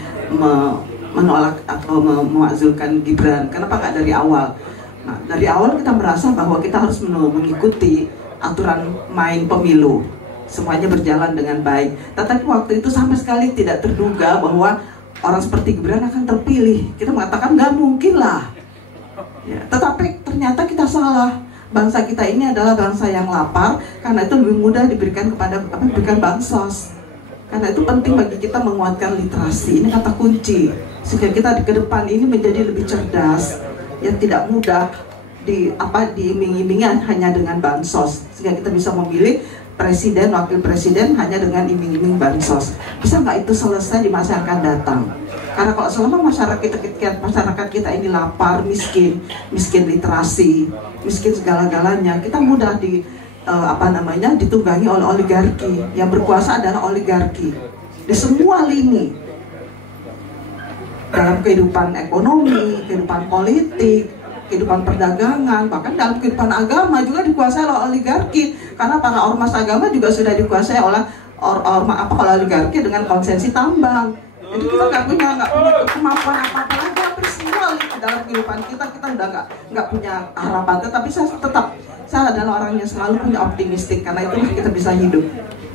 menolak atau memakzulkan Gibran? Kenapa nggak dari awal? Nah, dari awal kita merasa bahwa kita harus mengikuti aturan main pemilu. Semuanya berjalan dengan baik. Tetapi waktu itu sama sekali tidak terduga bahwa orang seperti Gibran akan terpilih. Kita mengatakan nggak mungkin lah. Ya, tetapi ternyata kita salah. Bangsa kita ini adalah bangsa yang lapar, karena itu lebih mudah diberikan bansos. Karena itu penting bagi kita menguatkan literasi. Ini kata kunci. Sehingga kita ke depan ini menjadi lebih cerdas, yang tidak mudah diiming-imingi hanya dengan bansos. Sehingga kita bisa memilih presiden, wakil presiden hanya dengan iming-iming bansos. Bisa nggak itu selesai di masa yang akan datang? Karena kalau selama masyarakat kita ini lapar, miskin literasi, miskin segala-galanya, kita mudah ditunggangi oleh oligarki. Yang berkuasa adalah oligarki di semua lini, dalam kehidupan ekonomi, kehidupan politik, kehidupan perdagangan, bahkan dalam kehidupan agama juga dikuasai oleh oligarki. Karena para ormas agama juga sudah dikuasai oleh oligarki dengan konsensi tambang. Jadi kita nggak punya kemampuan apa-apa lagi, hampir semua dalam kehidupan kita udah nggak punya harapan. Tetapi saya adalah orang yang selalu punya optimistik, karena itulah kita bisa hidup.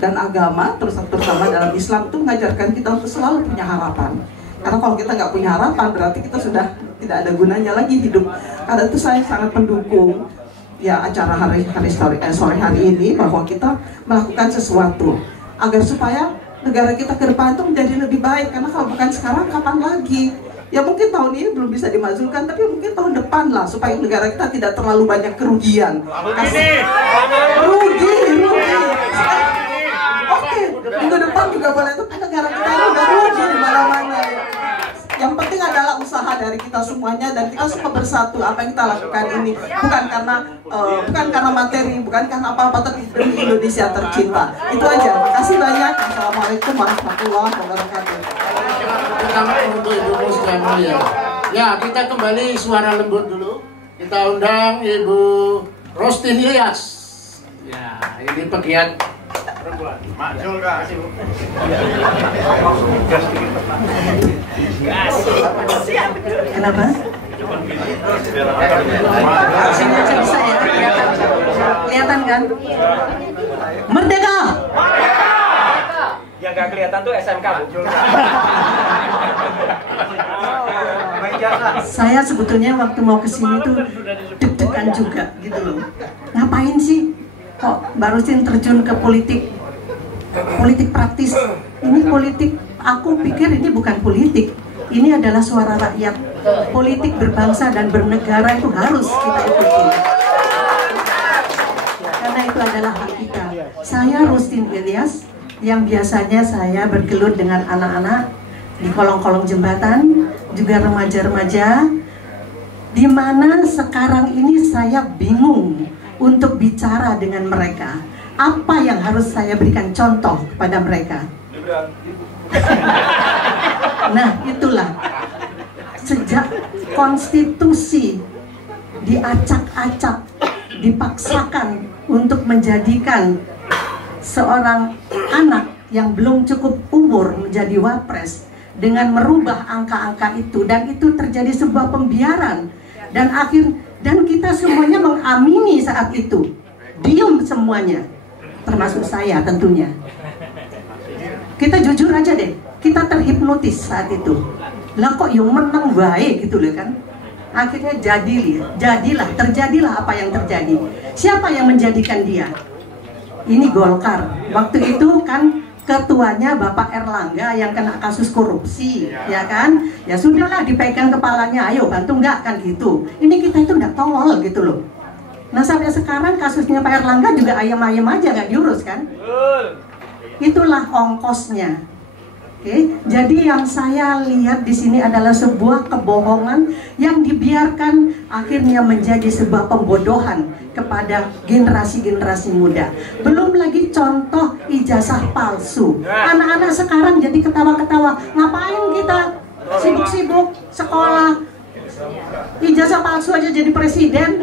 Dan agama, terutama dalam Islam, itu mengajarkan kita untuk selalu punya harapan. Karena kalau kita nggak punya harapan, berarti kita sudah tidak ada gunanya lagi hidup. Karena itu saya sangat mendukung ya acara sore hari ini, bahwa kita melakukan sesuatu agar supaya negara kita ke depan itu menjadi lebih baik. Karena kalau bukan sekarang, kapan lagi? Ya mungkin tahun ini belum bisa dimajukan, tapi mungkin tahun depan lah, supaya negara kita tidak terlalu banyak kerugian. Rugi. Oke, minggu depan juga boleh, itu negara kita ini udah rugi di mana-mana. Yang penting adalah usaha dari kita semuanya, dan kita semua bersatu. Apa yang kita lakukan ini bukan karena materi, bukan karena apa-apa, tapi demi Indonesia tercinta. Itu aja. Terima kasih banyak. Assalamualaikum warahmatullahi wabarakatuh. Pertama untuk Ibu Musda Mulya. Ya, kita kembali suara lembut dulu. Kita undang Ibu Rostin Ilyas. Ya, ini pegiat perempuan. Makjul Kak. Kenapa? Sini aja bisa ya, kelihatan kan? Merdeka! Yang gak kelihatan tuh SMK, Bu. Saya sebetulnya waktu mau kesini tuh deg-degan juga gitu loh. Ngapain sih kok Mbak Rustin terjun ke politik praktis? Ini politik, aku pikir ini bukan politik. Ini adalah suara rakyat. Politik berbangsa dan bernegara itu harus kita ikuti. Karena itu adalah hak kita. Saya Rustin Ilyas, yang biasanya saya bergelut dengan anak-anak di kolong-kolong jembatan, juga remaja-remaja, di mana sekarang ini saya bingung untuk bicara dengan mereka. Apa yang harus saya berikan contoh kepada mereka? Nah, itulah sejak konstitusi diacak-acak, dipaksakan untuk menjadikan seorang anak yang belum cukup umur menjadi wapres dengan merubah angka-angka itu, dan itu terjadi sebuah pembiaran dan kita semuanya mengamini saat itu, diam semuanya, termasuk saya tentunya. Kita jujur aja deh, kita terhipnotis saat itu. Lah kok yang menang baik gitu loh kan. Akhirnya terjadilah apa yang terjadi. Siapa yang menjadikan dia? Ini Golkar. Waktu itu kan ketuanya Bapak Erlangga yang kena kasus korupsi, ya kan? Ya sudahlah, dipegang kepalanya, ayo bantu nggak kan gitu. Ini kita itu nggak tolol gitu loh. Nah sampai sekarang kasusnya Pak Erlangga juga ayam-ayam aja nggak diurus kan? Itulah ongkosnya. Oke, jadi yang saya lihat di sini adalah sebuah kebohongan yang dibiarkan akhirnya menjadi sebuah pembodohan kepada generasi-generasi muda. Belum lagi contoh ijazah palsu. Anak-anak sekarang jadi ketawa-ketawa. Ngapain kita sibuk-sibuk sekolah? Ijazah palsu aja jadi presiden.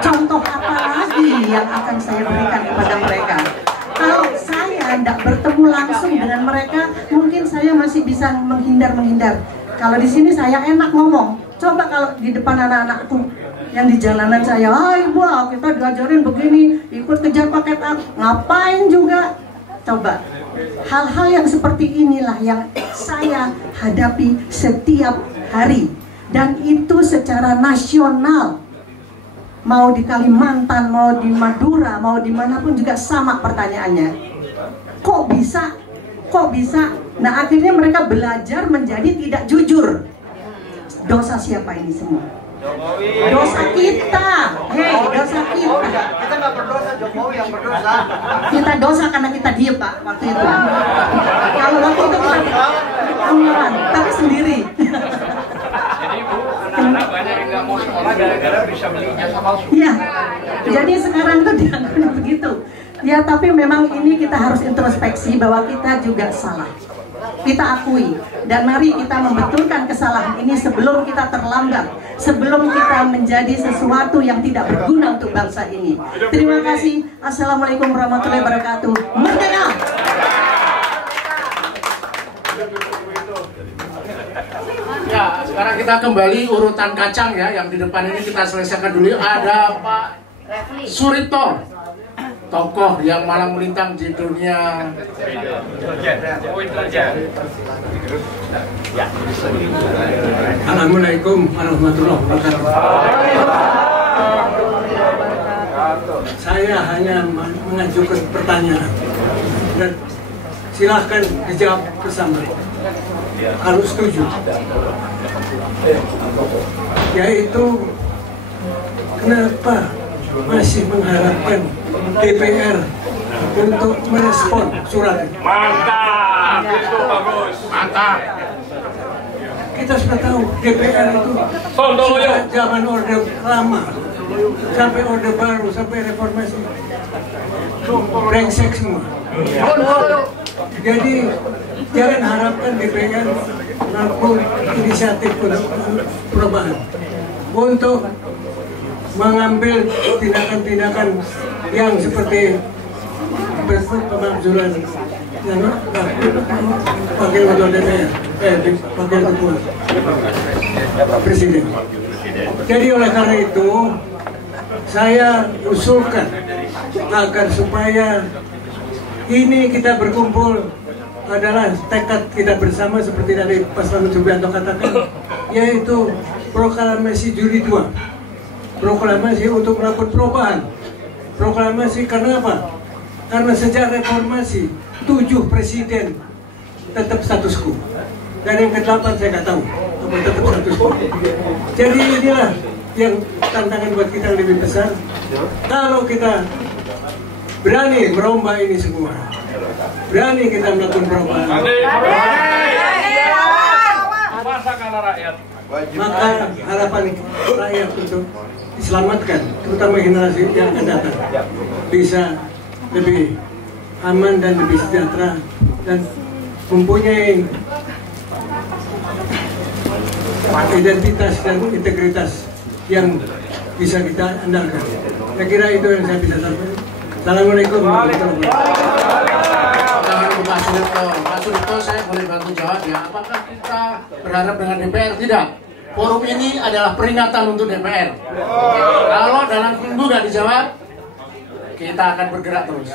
Contoh apa lagi yang akan saya berikan kepada mereka? Kalau saya tidak bertemu langsung dengan mereka, mungkin saya masih bisa menghindar. Kalau di sini saya enak ngomong. Coba kalau di depan anak-anakku yang di jalanan saya, ibu kita diajarin begini, ikut kejar paket A, ngapain juga? Coba. Hal-hal yang seperti inilah yang saya hadapi setiap hari. Dan itu secara nasional. Mau di Kalimantan, mau di Madura, mau dimanapun juga sama pertanyaannya. Kok bisa? Kok bisa? Nah akhirnya mereka belajar menjadi tidak jujur. Dosa siapa ini semua? Dosa kita. Hei, dosa kita. Kita nggak berdosa, Jokowi yang berdosa. Kita dosa karena kita diem Pak waktu itu. Kalau waktu itu kita umuran, tapi sendiri. Jadi Bu, anak-anak banyak yang nggak mau sekolah gara-gara bisa beli ijazah palsu. Iya, jadi sekarang tuh dianggap begitu. Ya, tapi memang ini kita harus introspeksi bahwa kita juga salah. Kita akui, dan mari kita membetulkan kesalahan ini sebelum kita terlambat, sebelum kita menjadi sesuatu yang tidak berguna untuk bangsa ini. Terima kasih. Assalamualaikum warahmatullahi wabarakatuh. Merdeka! Ya, sekarang kita kembali urutan kacang ya, yang di depan ini kita selesaikan dulu. Ada Pak Surito, tokoh yang malang melintang di dunia Assalamualaikum warahmatullahi wabarakatuh. Saya hanya mengajukan pertanyaan dan silahkan dijawab bersama kalau setuju, yaitu kenapa masih mengharapkan DPR untuk merespon surat ini. Mantap, itu bagus. Mantap. Kita sudah tahu DPR itu sejak zaman Orde Lama sampai Orde Baru sampai reformasi brengsek semua. Jadi jangan harapkan DPR melakukan inisiatif perubahan untuk mengambil tindakan-tindakan yang seperti pemakzulan yang wakil ketua DPR, wakil ketua presiden. Jadi oleh karena itu saya usulkan agar supaya ini kita berkumpul adalah tekad kita bersama seperti tadi Pak Slamet Subianto katakan, yaitu proklamasi Juli 2, proklamasi untuk melakukan perubahan. Proklamasi karena apa? Karena sejak reformasi 7 presiden tetap status quo, dan yang ke-8 saya nggak tahu apa tetap status quo. Jadi inilah yang tantangan buat kita yang lebih besar. Kalau kita berani merombak ini semua, berani kita melakukan perubahan, rakyat. Maka harapan rakyat untuk diselamatkan, terutama generasi yang akan datang, bisa lebih aman dan lebih sejahtera dan mempunyai identitas dan integritas yang bisa kita andalkan. Saya kira itu yang saya bisa sampaikan. Assalamualaikum warahmatullahi wabarakatuh. Pak Suripto, saya boleh bantu jawab ya. Apakah kita berharap dengan DPR? Tidak. Forum ini adalah peringatan untuk DPR. Kalau dalam minggu nggak dijawab, kita akan bergerak terus.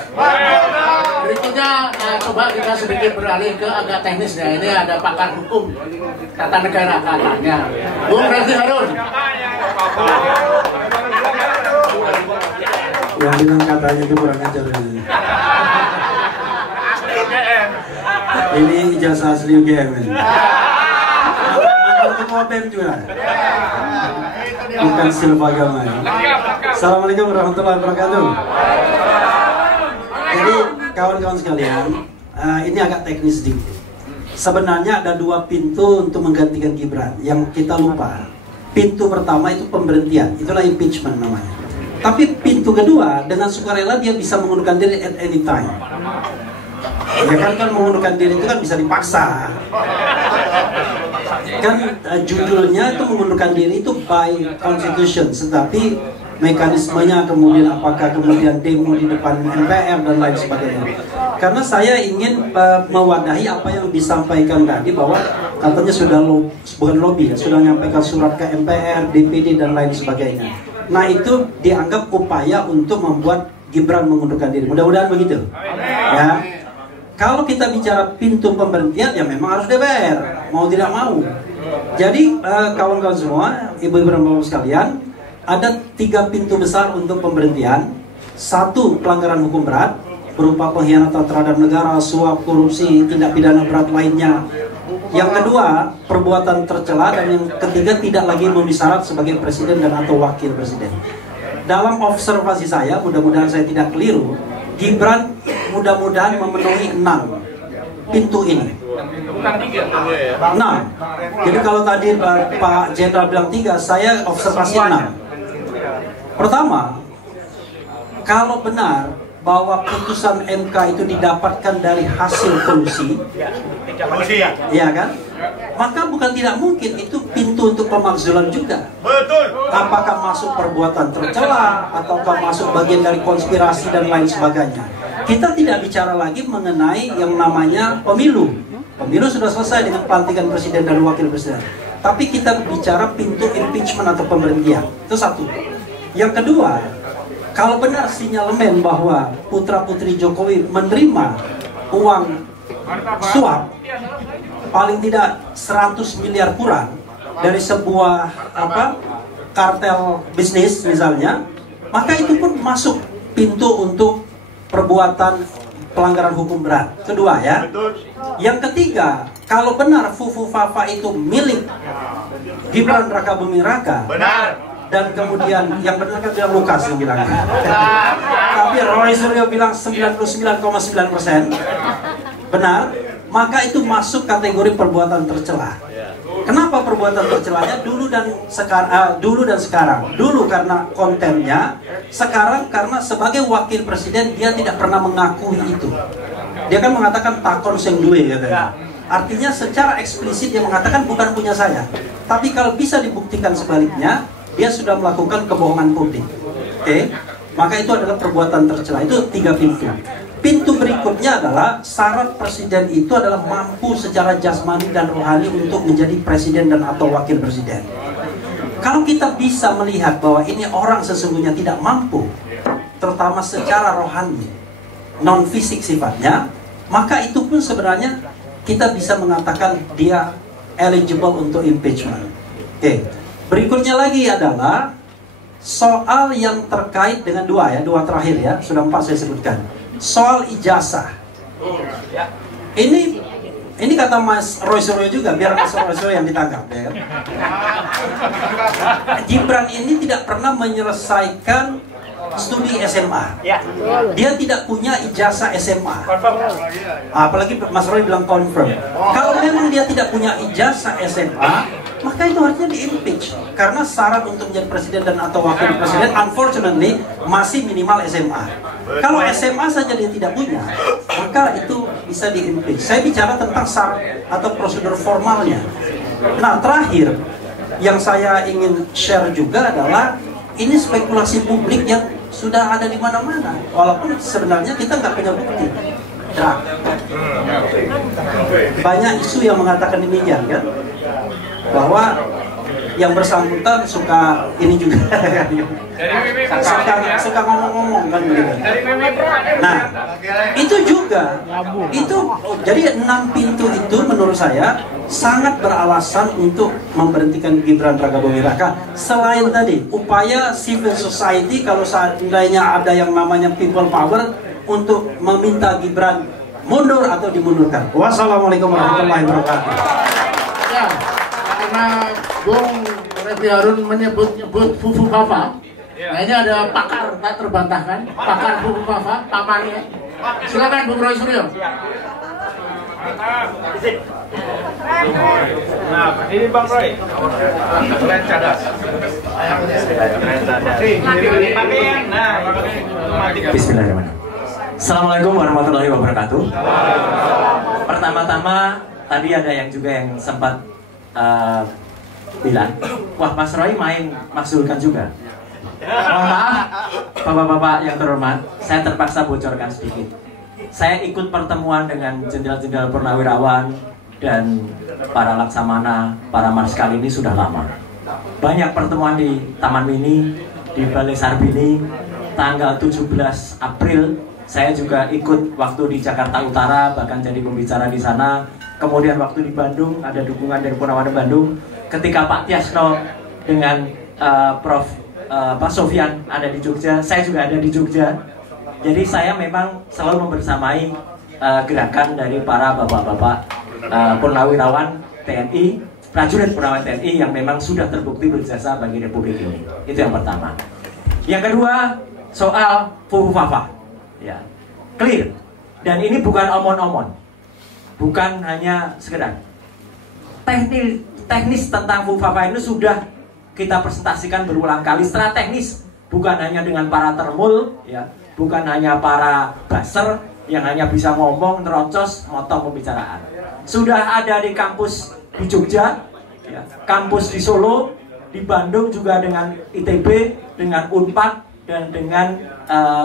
Berikutnya, coba kita sedikit beralih ke agak teknis ya. Ini ada pakar hukum tata negara katanya, Bung Refdy Harun. Yang bilang katanya itu kurang ajar ini. Ini ijazah asli UGM ini. Mantan ketua BEM juga. Bukan silva agama. Assalamualaikum warahmatullahi wabarakatuh. Jadi kawan-kawan sekalian, ini agak teknis sedikit. Sebenarnya ada dua pintu untuk menggantikan Gibran yang kita lupa. Pintu pertama itu pemberhentian, itulah impeachment namanya. Tapi pintu kedua, dengan sukarela dia bisa mengundurkan diri at any time. Ya kan mengundurkan diri itu kan bisa dipaksa. Kan judulnya itu mengundurkan diri itu by constitution, tetapi mekanismenya kemudian apakah kemudian demo di depan MPR dan lain sebagainya. Karena saya ingin mewadahi apa yang disampaikan tadi bahwa katanya sudah bukan lobby, sudah menyampaikan surat ke MPR, DPD dan lain sebagainya. Nah itu dianggap upaya untuk membuat Gibran mengundurkan diri. Mudah-mudahan begitu. Ya. Kalau kita bicara pintu pemberhentian ya memang harus DPR, mau tidak mau. Jadi kawan-kawan semua, ibu-ibu dan bapak sekalian, ada 3 pintu besar untuk pemberhentian. 1, pelanggaran hukum berat berupa pengkhianatan terhadap negara, suap, korupsi, tindak pidana berat lainnya. Yang kedua, perbuatan tercela, dan yang ketiga tidak lagi memenuhi syarat sebagai presiden dan atau wakil presiden. Dalam observasi saya, mudah-mudahan saya tidak keliru, Gibran mudah-mudahan memenuhi 6 pintu ini. 6. Jadi kalau tadi Pak Jenderal bilang 3, saya observasi 6. Pertama, kalau benar bahwa putusan MK itu didapatkan dari hasil kolusi, ya kan? Maka bukan tidak mungkin itu pintu untuk pemakzulan juga. Betul. Apakah masuk perbuatan tercela, ataukah masuk bagian dari konspirasi dan lain sebagainya. Kita tidak bicara lagi mengenai yang namanya pemilu. Pemilu sudah selesai dengan pelantikan presiden dan wakil presiden. Tapi kita bicara pintu impeachment atau pemberhentian. Itu 1. Yang kedua, kalau benar sinyalemen bahwa putra-putri Jokowi menerima uang suap paling tidak 100 miliar kurang dari sebuah kartel bisnis misalnya, maka itu pun masuk pintu untuk perbuatan pelanggaran hukum berat. Kedua ya. Yang ketiga, kalau benar Fufu Fafa itu milik Gibran Rakabuming Raka, benar. Dan kemudian yang benar kan bilang Lukas yang bilang. Tapi Roy Suryo bilang 99,9% benar, maka itu masuk kategori perbuatan tercela. Kenapa perbuatan tercelanya dulu dan sekarang? Dulu karena kontennya, sekarang karena sebagai wakil presiden dia tidak pernah mengakui itu. Dia kan mengatakan takon sing duwe katanya. Artinya secara eksplisit dia mengatakan bukan punya saya. Tapi kalau bisa dibuktikan sebaliknya, dia sudah melakukan kebohongan publik. Oke? Maka itu adalah perbuatan tercela. Itu 3 pintu. Pintu berikutnya adalah syarat presiden itu adalah mampu secara jasmani dan rohani untuk menjadi presiden dan atau wakil presiden. Kalau kita bisa melihat bahwa ini orang sesungguhnya tidak mampu, terutama secara rohani, non fisik sifatnya, maka itu pun sebenarnya kita bisa mengatakan dia eligible untuk impeachment. Oke. Berikutnya lagi adalah soal yang terkait dengan 2 terakhir ya, sudah 4 saya sebutkan. Soal ijazah. Ini kata Mas Roy Suryo juga, biar Mas Roy Suryo yang ditangkap ya. Gibran ini tidak pernah menyelesaikan studi SMA. Dia tidak punya ijazah SMA. Apalagi Mas Roy bilang confirm. Kalau memang dia tidak punya ijazah SMA, maka itu harusnya di-impeach. Karena syarat untuk menjadi presiden dan atau wakil presiden unfortunately masih minimal SMA. Kalau SMA saja dia tidak punya, maka itu bisa di-impeach. Saya bicara tentang syarat atau prosedur formalnya. Nah, terakhir yang saya ingin share juga adalah ini spekulasi publik yang sudah ada di mana-mana, walaupun sebenarnya kita nggak punya bukti. Nah, banyak isu yang mengatakan demikian kan, bahwa yang bersangkutan suka ini juga suka ngomong-ngomong kan begitu. Nah, itu juga jadi 6 pintu itu menurut saya sangat beralasan untuk memberhentikan Gibran Rakabuming Raka. Selain tadi upaya civil society, kalau seandainya ada yang namanya people power untuk meminta Gibran mundur atau dimundurkan. Wassalamualaikum warahmatullahi wabarakatuh. Ya, karena Bung Refli Harun menyebut-nyebut Fufu Papa. Nah, ini ada pakar, tak terbantahkan, pakar Fufu Papa, pamannya. Silakan Bung Roy Suryo. Nah, ini Bang Roy. Keren cadas. Bismillahirrahmanirrahim. Assalamualaikum warahmatullahi wabarakatuh. Pertama-tama tadi ada yang juga yang sempat bilang, wah Mas Roy main maksulkan juga. Mohon maaf, bapak-bapak yang terhormat, saya terpaksa bocorkan sedikit. Saya ikut pertemuan dengan jenderal-jenderal purnawirawan dan para laksamana, para marskal ini sudah lama. Banyak pertemuan di Taman Mini, di Balai Sarbini, tanggal 17 April. Saya juga ikut waktu di Jakarta Utara, bahkan jadi pembicara di sana. Kemudian waktu di Bandung, ada dukungan dari Purnawirawan Bandung. Ketika Pak Tiasno dengan Pak Sofyan ada di Jogja, saya juga ada di Jogja. Jadi saya memang selalu membersamai gerakan dari para bapak-bapak purnawirawan TNI, prajurit purnawirawan TNI yang memang sudah terbukti berjasa bagi Republik ini. Itu yang pertama. Yang kedua, soal Fufu Fafa. Ya, clear. Dan ini bukan omon-omon, bukan hanya sekedar teknis tentang Fufu Fafa ini sudah kita presentasikan berulang kali secara teknis, bukan hanya dengan para termul, ya, bukan hanya para buzzer yang hanya bisa ngomong, nerocos, motong pembicaraan. Sudah ada di kampus di Jogja, ya, kampus di Solo, di Bandung juga dengan ITB, dengan Unpad dan dengan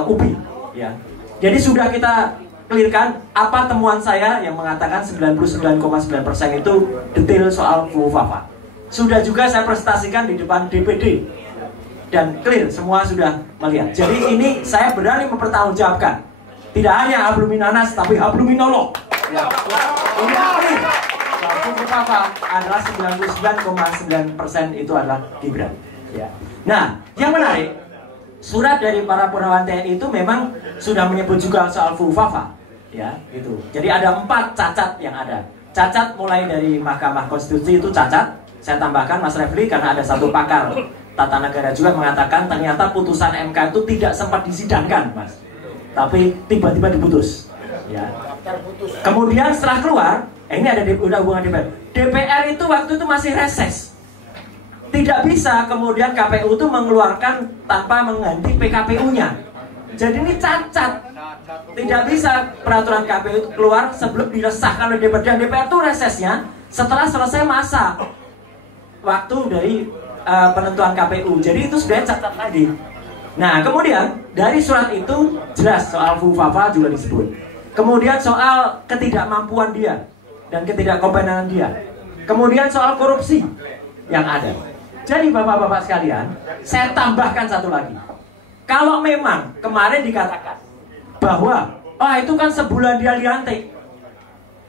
UPI. Ya. Jadi sudah kita clearkan apa temuan saya yang mengatakan 99,9% itu detail soal Fufu Fafa. Sudah juga saya presentasikan di depan DPD dan clear, semua sudah melihat. Jadi ini saya berani mempertanggungjawabkan, tidak hanya habluminanas tapi habluminolog. Ya. Ini clear. Fufu Fafa adalah 99,9% itu adalah Gibran. Ya. Nah, yang menarik, surat dari para purnawirawan TNI itu memang sudah menyebut juga soal Fufu Fafa. Ya, itu. Jadi ada 4 cacat yang ada. Cacat mulai dari Mahkamah Konstitusi itu cacat. Saya tambahkan Mas Refli karena ada satu pakar tata negara juga mengatakan ternyata putusan MK itu tidak sempat disidangkan, Mas. Tapi tiba-tiba diputus. Ya. Kemudian setelah keluar, ini ada hubungan DPR. DPR itu waktu itu masih reses. Tidak bisa kemudian KPU itu mengeluarkan tanpa mengganti PKPU-nya. Jadi ini cacat. Tidak bisa peraturan KPU itu keluar sebelum diresahkan oleh DPR. Dan DPR itu resesnya setelah selesai masa waktu dari penentuan KPU. Jadi itu sebenarnya cacat lagi. Nah, kemudian dari surat itu jelas soal Fufu Fafa juga disebut. Kemudian soal ketidakmampuan dia dan ketidakkompetenan dia. Kemudian soal korupsi yang ada. Jadi bapak-bapak sekalian, saya tambahkan satu lagi. Kalau memang kemarin dikatakan bahwa itu kan sebulan dia dilantik.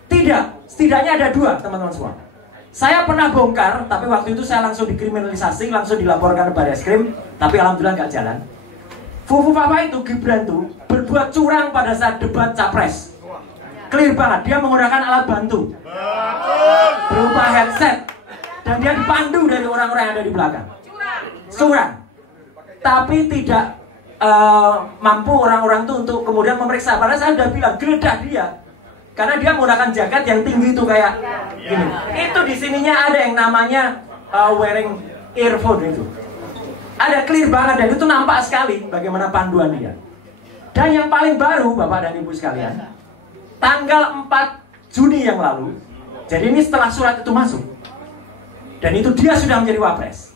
Tidak, setidaknya ada 2 teman-teman semua. Saya pernah bongkar, tapi waktu itu saya langsung dikriminalisasi, langsung dilaporkan ke Barreskrim, tapi alhamdulillah nggak jalan. Fufu Fafa itu, Gibran tuh berbuat curang pada saat debat capres. Clear banget, dia menggunakan alat bantu berupa headset, dan dia dipandu dari orang-orang yang ada di belakang. Curang. Tapi tidak mampu orang-orang itu untuk kemudian memeriksa. Padahal saya sudah bilang geledah dia, karena dia menggunakan jaket yang tinggi itu kayak gini. Itu di sininya ada yang namanya wearing earphone itu. Ada clear banget dan itu nampak sekali bagaimana panduan dia. Dan yang paling baru Bapak dan Ibu sekalian, tanggal 4 Juni yang lalu, jadi ini setelah surat itu masuk, dan itu dia sudah menjadi wapres.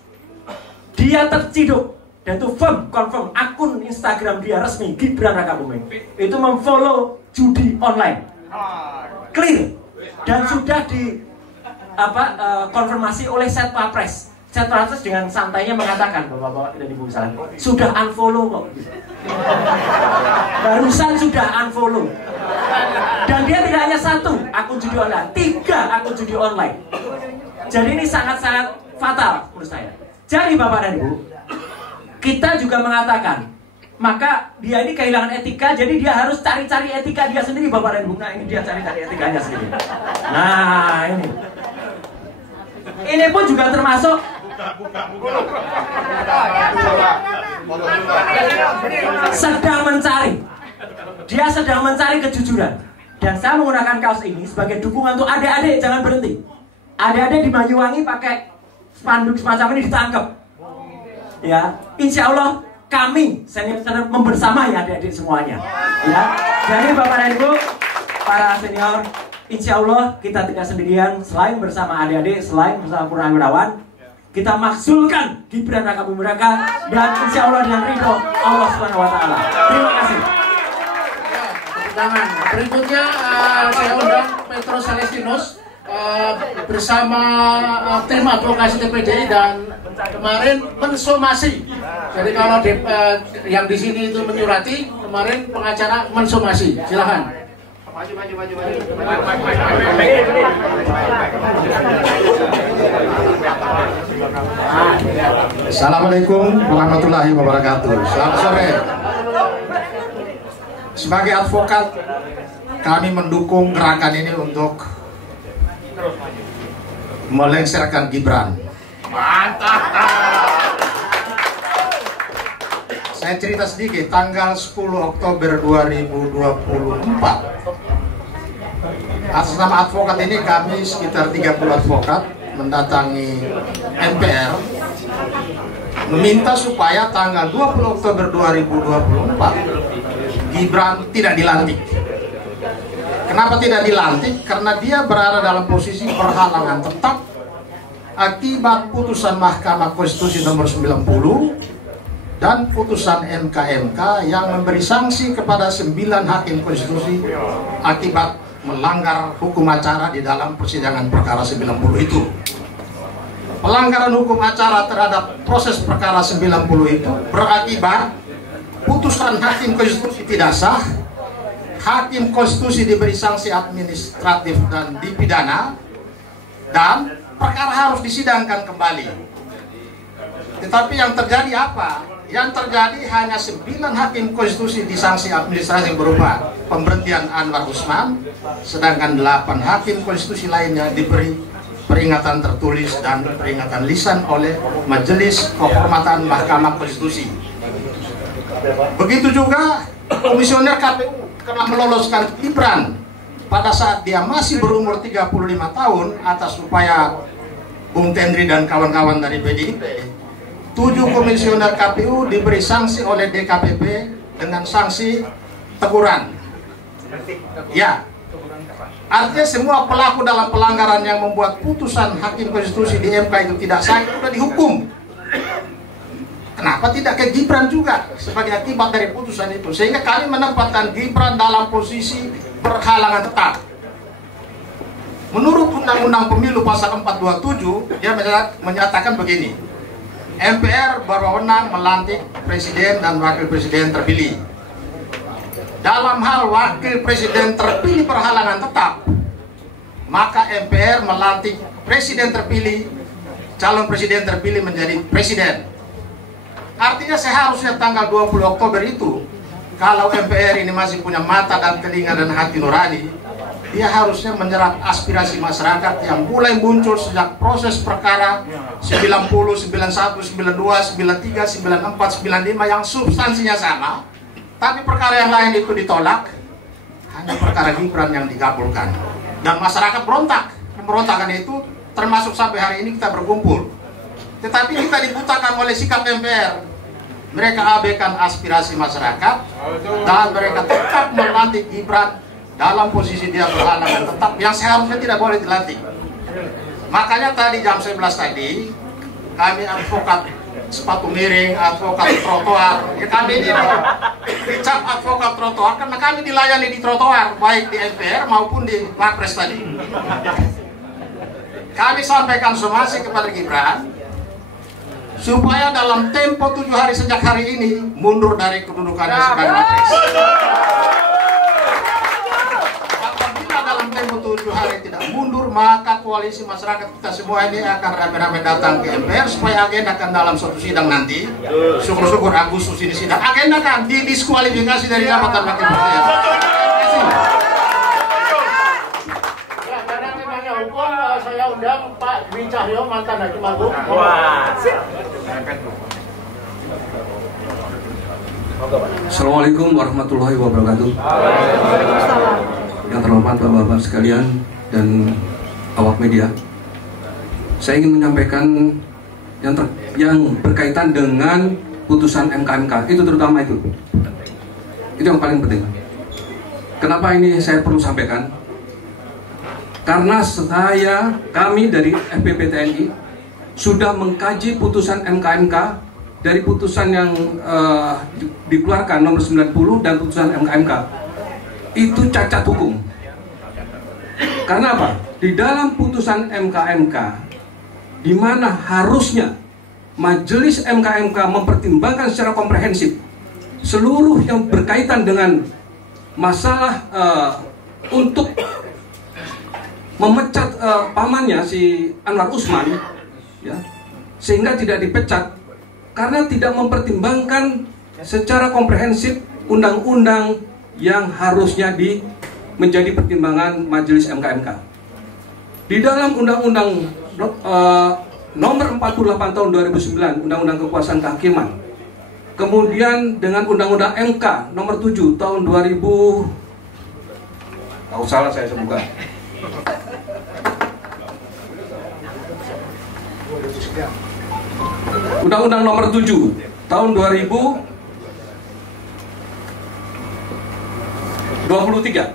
Dia terciduk dan itu confirm akun Instagram dia resmi Gibran Rakabuming itu memfollow judi online, clear, dan sudah di konfirmasi oleh Setpapres. Setpapres dengan santainya mengatakan, Bapak-bapak dan Ibu sekalian, sudah unfollow kok. Barusan sudah unfollow. Dan dia tidak hanya 1 akun judi online, 3 akun judi online. Jadi ini sangat-sangat fatal menurut saya. Jadi Bapak dan Ibu, kita juga mengatakan, maka dia ini kehilangan etika, jadi dia harus cari-cari etika dia sendiri Bapak dan Ibu. Nah ini dia cari-cari etikanya sendiri. Nah ini pun juga termasuk sedang mencari. Dia sedang mencari kejujuran. Dan saya menggunakan kaos ini sebagai dukungan untuk adik-adik, jangan berhenti. Adik-adik di Banyuwangi pakai spanduk semacam ini ditangkap. Ya, insya Allah kami senior membersamai adik-adik semuanya. Ya, jadi Bapak dan Ibu, para senior, insya Allah kita tidak sendirian. Selain bersama adik-adik, selain bersama Purnawirawan, kita maksulkan Gibran Rakabuming Raka, dan insya Allah dengan ridho Allah Subhanahu Wa Taala. Terima kasih. Tangan. Berikutnya saya undang Petro Celestinus bersama tim advokasi TPDI dan kemarin mensomasi. Jadi kalau yang di sini itu menyurati, kemarin pengacara mensomasi. Silakan. Assalamualaikum warahmatullahi wabarakatuh. Selamat sore. Sebagai advokat, kami mendukung gerakan ini untuk melengsarkan Gibran. Mantap. Saya cerita sedikit, tanggal 10 Oktober 2024, atas nama advokat ini kami sekitar 30 advokat mendatangi MPR meminta supaya tanggal 20 Oktober 2024 Gibran tidak dilantik. Kenapa tidak dilantik? Karena dia berada dalam posisi perhalangan tetap akibat putusan Mahkamah Konstitusi nomor 90 dan putusan MK yang memberi sanksi kepada 9 hakim konstitusi akibat melanggar hukum acara di dalam persidangan perkara 90 itu. Pelanggaran hukum acara terhadap proses perkara 90 itu berakibat putusan hakim konstitusi tidak sah, hakim konstitusi diberi sanksi administratif dan dipidana, dan perkara harus disidangkan kembali. Tetapi yang terjadi apa? Yang terjadi hanya 9 hakim konstitusi disanksi administrasi berupa pemberhentian Anwar Usman, sedangkan 8 hakim konstitusi lainnya diberi peringatan tertulis dan peringatan lisan oleh Majelis Kehormatan Mahkamah Konstitusi. Begitu juga komisioner KPU telah meloloskan Gibran pada saat dia masih berumur 35 tahun atas upaya Bung Tendri dan kawan-kawan dari PDIP. 7 komisioner KPU diberi sanksi oleh DKPP dengan sanksi teguran. Ya, artinya semua pelaku dalam pelanggaran yang membuat putusan hakim konstitusi di MK itu tidak sah sudah dihukum. Kenapa tidak ke Gibran juga sebagai akibat dari putusan itu? Sehingga kami menempatkan Gibran dalam posisi berhalangan tetap. Menurut Undang-Undang Pemilu pasal 427, dia menyatakan begini: MPR berwenang melantik presiden dan wakil presiden terpilih. Dalam hal wakil presiden terpilih berhalangan tetap, maka MPR melantik presiden terpilih, calon presiden terpilih menjadi presiden. Artinya seharusnya tanggal 20 Oktober itu, kalau MPR ini masih punya mata dan telinga dan hati nurani, dia harusnya menyerap aspirasi masyarakat yang mulai muncul sejak proses perkara 90, 91, 92, 93, 94, 95 yang substansinya sama, tapi perkara yang lain itu ditolak, hanya perkara Gibran yang dikabulkan. Dan masyarakat berontak. Pemberontakan itu termasuk sampai hari ini kita berkumpul. Tetapi kita dibutakan oleh sikap MPR. Mereka abaikan aspirasi masyarakat dan mereka tetap melantik Gibran dalam posisi dia berhalangan tetap yang seharusnya tidak boleh dilantik. Makanya tadi jam 11 tadi kami advokat sepatu miring, advokat trotoar, ya kami ini dicap advokat trotoar karena kami dilayani di trotoar baik di MPR maupun di Wapres tadi. Kami sampaikan somasi kepada Gibran supaya dalam tempo 7 hari sejak hari ini mundur dari kedudukannya sebagai Wapres. Dalam tempo 7 hari tidak mundur, maka koalisi masyarakat kita semua ini akan rame-rame datang ke MPR supaya agendakan dalam suatu sidang nanti. Syukur-syukur Agustus ini sidang agendakan didiskualifikasi dari jabatan wakil presiden. Ya, karena temanya hukum, saya undang Pak Dwi Cahyo, mantan Hakim Agung. Assalamualaikum warahmatullahi wabarakatuh. Yang terhormat Bapak-Bapak sekalian dan awak media, saya ingin menyampaikan yang berkaitan dengan putusan MK itu, terutama itu yang paling penting. Kenapa ini saya perlu sampaikan? Karena kami dari FPP TNI sudah mengkaji putusan MK dari putusan yang dikeluarkan nomor 90 dan putusan MK itu cacat hukum. Karena apa? Di dalam putusan MK di mana harusnya majelis MK mempertimbangkan secara komprehensif seluruh yang berkaitan dengan masalah untuk memecat pamannya si Anwar Usman, ya, sehingga tidak dipecat karena tidak mempertimbangkan secara komprehensif undang-undang yang harusnya menjadi pertimbangan majelis MK. Di dalam Undang-Undang nomor 48 tahun 2009, Undang-Undang Kekuasaan Kehakiman, kemudian dengan Undang-Undang MK nomor 7 tahun 2000, kalau salah saya sebutkan, Undang-Undang nomor 7 tahun 2023,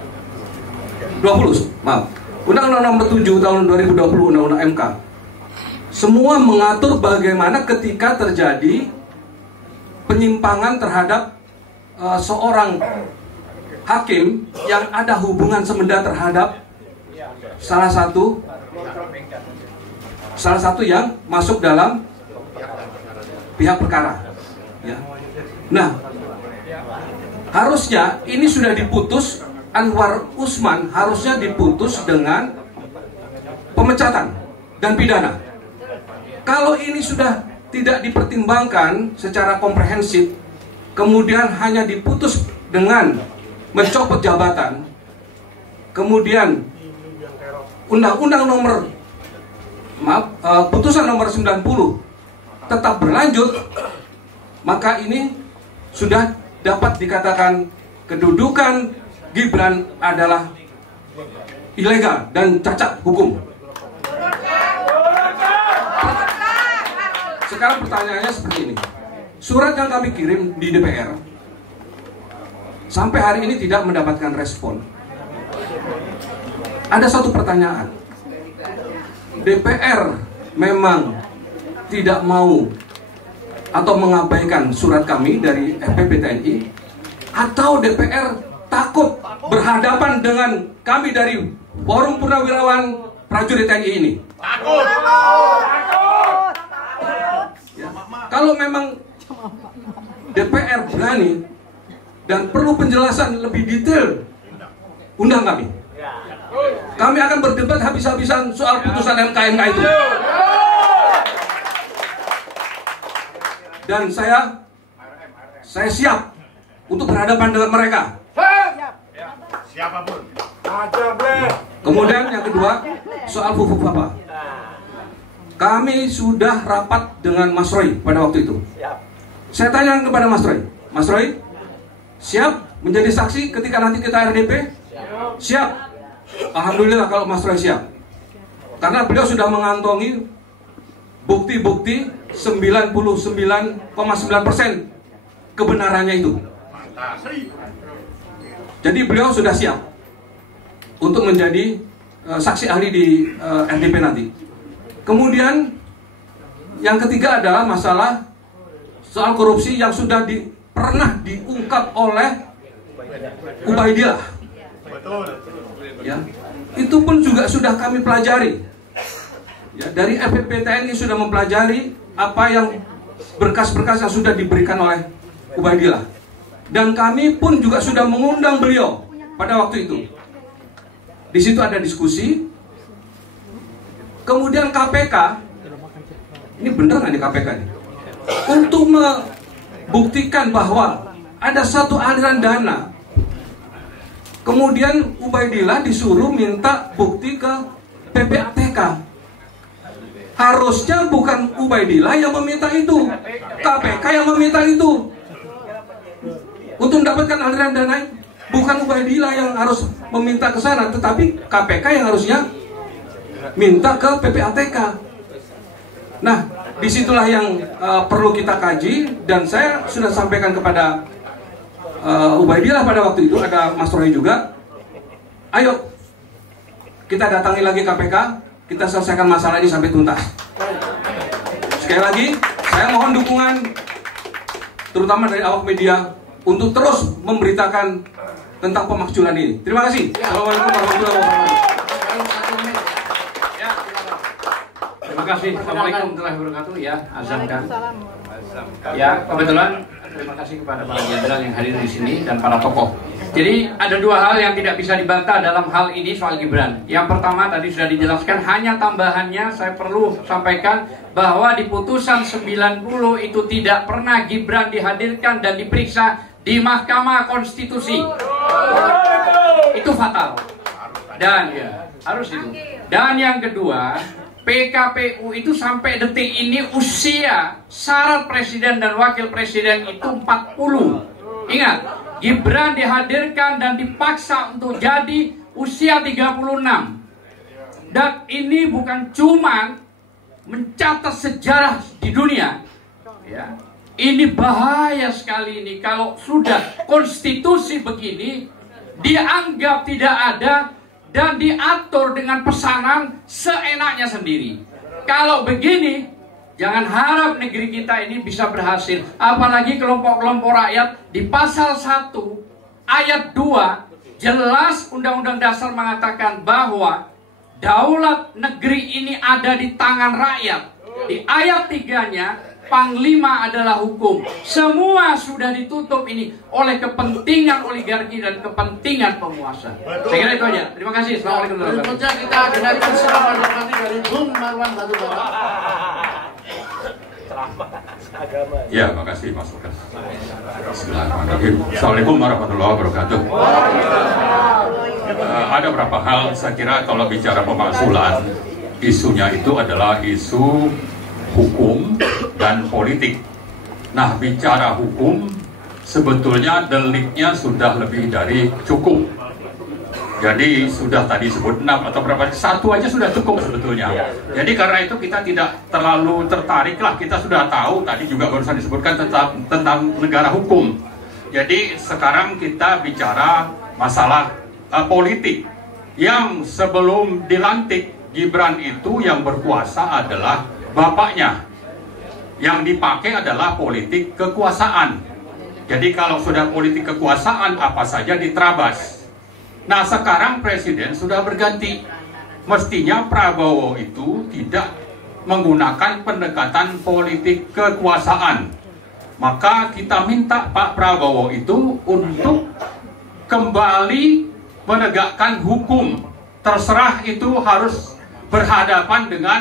Undang-Undang nomor 7 tahun 2020, Undang-Undang MK, semua mengatur bagaimana ketika terjadi penyimpangan terhadap seorang hakim yang ada hubungan semenda terhadap salah satu yang masuk dalam pihak perkara, ya. Nah, harusnya ini sudah diputus, Anwar Usman harusnya diputus dengan pemecatan dan pidana. Kalau ini sudah tidak dipertimbangkan secara komprehensif, kemudian hanya diputus dengan mencopot jabatan, kemudian putusan nomor 90 tetap berlanjut, maka ini sudah dapat dikatakan kedudukan Gibran adalah ilegal dan cacat hukum. Sekarang pertanyaannya seperti ini. Surat yang kami kirim di DPR sampai hari ini tidak mendapatkan respon. Ada satu pertanyaan. DPR memang tidak mau atau mengabaikan surat kami dari FPP TNI, atau DPR takut berhadapan dengan kami dari Forum Purnawirawan Prajurit TNI ini? Takut. Ya. Kalau memang DPR berani dan perlu penjelasan lebih detail, undang kami. Kami akan berdebat habis-habisan soal putusan MK itu. Dan saya siap untuk berhadapan dengan mereka. Siapapun. Kemudian yang kedua, soal pupuk apa? Kami sudah rapat dengan Mas Roy pada waktu itu. Saya tanya kepada Mas Roy, siap menjadi saksi ketika nanti kita RDP? Siap. Alhamdulillah kalau Mas Roy siap. Karena beliau sudah mengantongi bukti-bukti 99,9% kebenarannya itu. Jadi beliau sudah siap untuk menjadi saksi ahli di RDP nanti. Kemudian yang ketiga adalah masalah soal korupsi yang sudah pernah diungkap oleh Ubaidillah. Ya, itu pun juga sudah kami pelajari. Ya, dari FPP TNI sudah mempelajari apa yang berkas-berkas yang sudah diberikan oleh Ubaidillah. Dan kami pun juga sudah mengundang beliau pada waktu itu. Di situ ada diskusi. Kemudian KPK, ini bener nggak nih KPK ini? Untuk membuktikan bahwa ada satu aliran dana. Kemudian Ubaidillah disuruh minta bukti ke PPATK. Harusnya bukan Ubaidillah yang meminta itu, KPK yang meminta itu. Untuk mendapatkan aliran dana, bukan Ubaidillah yang harus meminta ke sana, tetapi KPK yang harusnya minta ke PPATK. Nah, disitulah yang perlu kita kaji, dan saya sudah sampaikan kepada Ubaidillah pada waktu itu, ada Mas Roy juga. Ayo, kita datangi lagi KPK, kita selesaikan masalah ini sampai tuntas. Sekali lagi, saya mohon dukungan, terutama dari awak media, untuk terus memberitakan tentang pemakzulan ini. Terima kasih. Assalamualaikum warahmatullahi wabarakatuh. Terima kasih. Assalamualaikum warahmatullahi wabarakatuh. Ya, azan kan. Ya, kebetulan terima kasih kepada para jenderal yang hadir di sini dan para tokoh. Jadi ada dua hal yang tidak bisa dibantah dalam hal ini soal Gibran. Yang pertama tadi sudah dijelaskan, hanya tambahannya saya perlu sampaikan bahwa di putusan 90 itu tidak pernah Gibran dihadirkan dan diperiksa di Mahkamah Konstitusi. Itu fatal. Dan ya, harus itu. Dan yang kedua, PKPU itu sampai detik ini usia syarat presiden dan wakil presiden itu 40. Ingat, Gibran dihadirkan dan dipaksa untuk jadi usia 36. Dan ini bukan cuma mencatat sejarah di dunia, ya. Ini bahaya sekali ini kalau sudah konstitusi begini dianggap tidak ada dan diatur dengan pesanan seenaknya sendiri. Kalau begini, jangan harap negeri kita ini bisa berhasil. Apalagi kelompok-kelompok rakyat. Di pasal 1 ayat 2 jelas Undang-Undang Dasar mengatakan bahwa daulat negeri ini ada di tangan rakyat. Di ayat 3-nya, Panglima adalah hukum. Semua sudah ditutup ini oleh kepentingan oligarki dan kepentingan penguasa. Saya kira itu aja. Terima kasih. Assalamualaikum warahmatullahi wabarakatuh. Berikutnya kita dengarkan ceramah dari Bung Marwan Batubara. Ya, makasih Mas Lukas. Bismillahirrahmanirrahim. Assalamualaikum warahmatullahi wabarakatuh. Ada beberapa hal, saya kira kalau bicara pemakzulan, isunya itu adalah isu hukum dan politik. Nah, bicara hukum, sebetulnya deliknya sudah lebih dari cukup. Jadi sudah tadi sebut 6 atau berapa, satu aja sudah cukup sebetulnya. Jadi karena itu kita tidak terlalu tertarik lah, kita sudah tahu tadi juga barusan disebutkan tentang negara hukum. Jadi sekarang kita bicara masalah politik. Yang sebelum dilantik Gibran itu yang berkuasa adalah bapaknya. Yang dipakai adalah politik kekuasaan. Jadi kalau sudah politik kekuasaan, apa saja diterabas. Nah, sekarang presiden sudah berganti. Mestinya Prabowo itu tidak menggunakan pendekatan politik kekuasaan. Maka kita minta Pak Prabowo itu untuk kembali menegakkan hukum. Terserah itu harus berhadapan dengan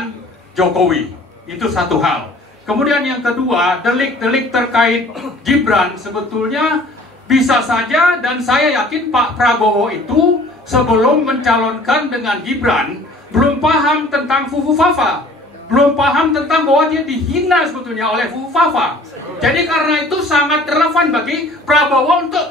Jokowi. Itu satu hal. Kemudian yang kedua, delik-delik terkait Gibran sebetulnya bisa saja, dan saya yakin Pak Prabowo itu sebelum mencalonkan dengan Gibran belum paham tentang Fufu Fafa, belum paham tentang bahwa dia dihina sebetulnya oleh Fufu Fafa. Jadi karena itu sangat relevan bagi Prabowo untuk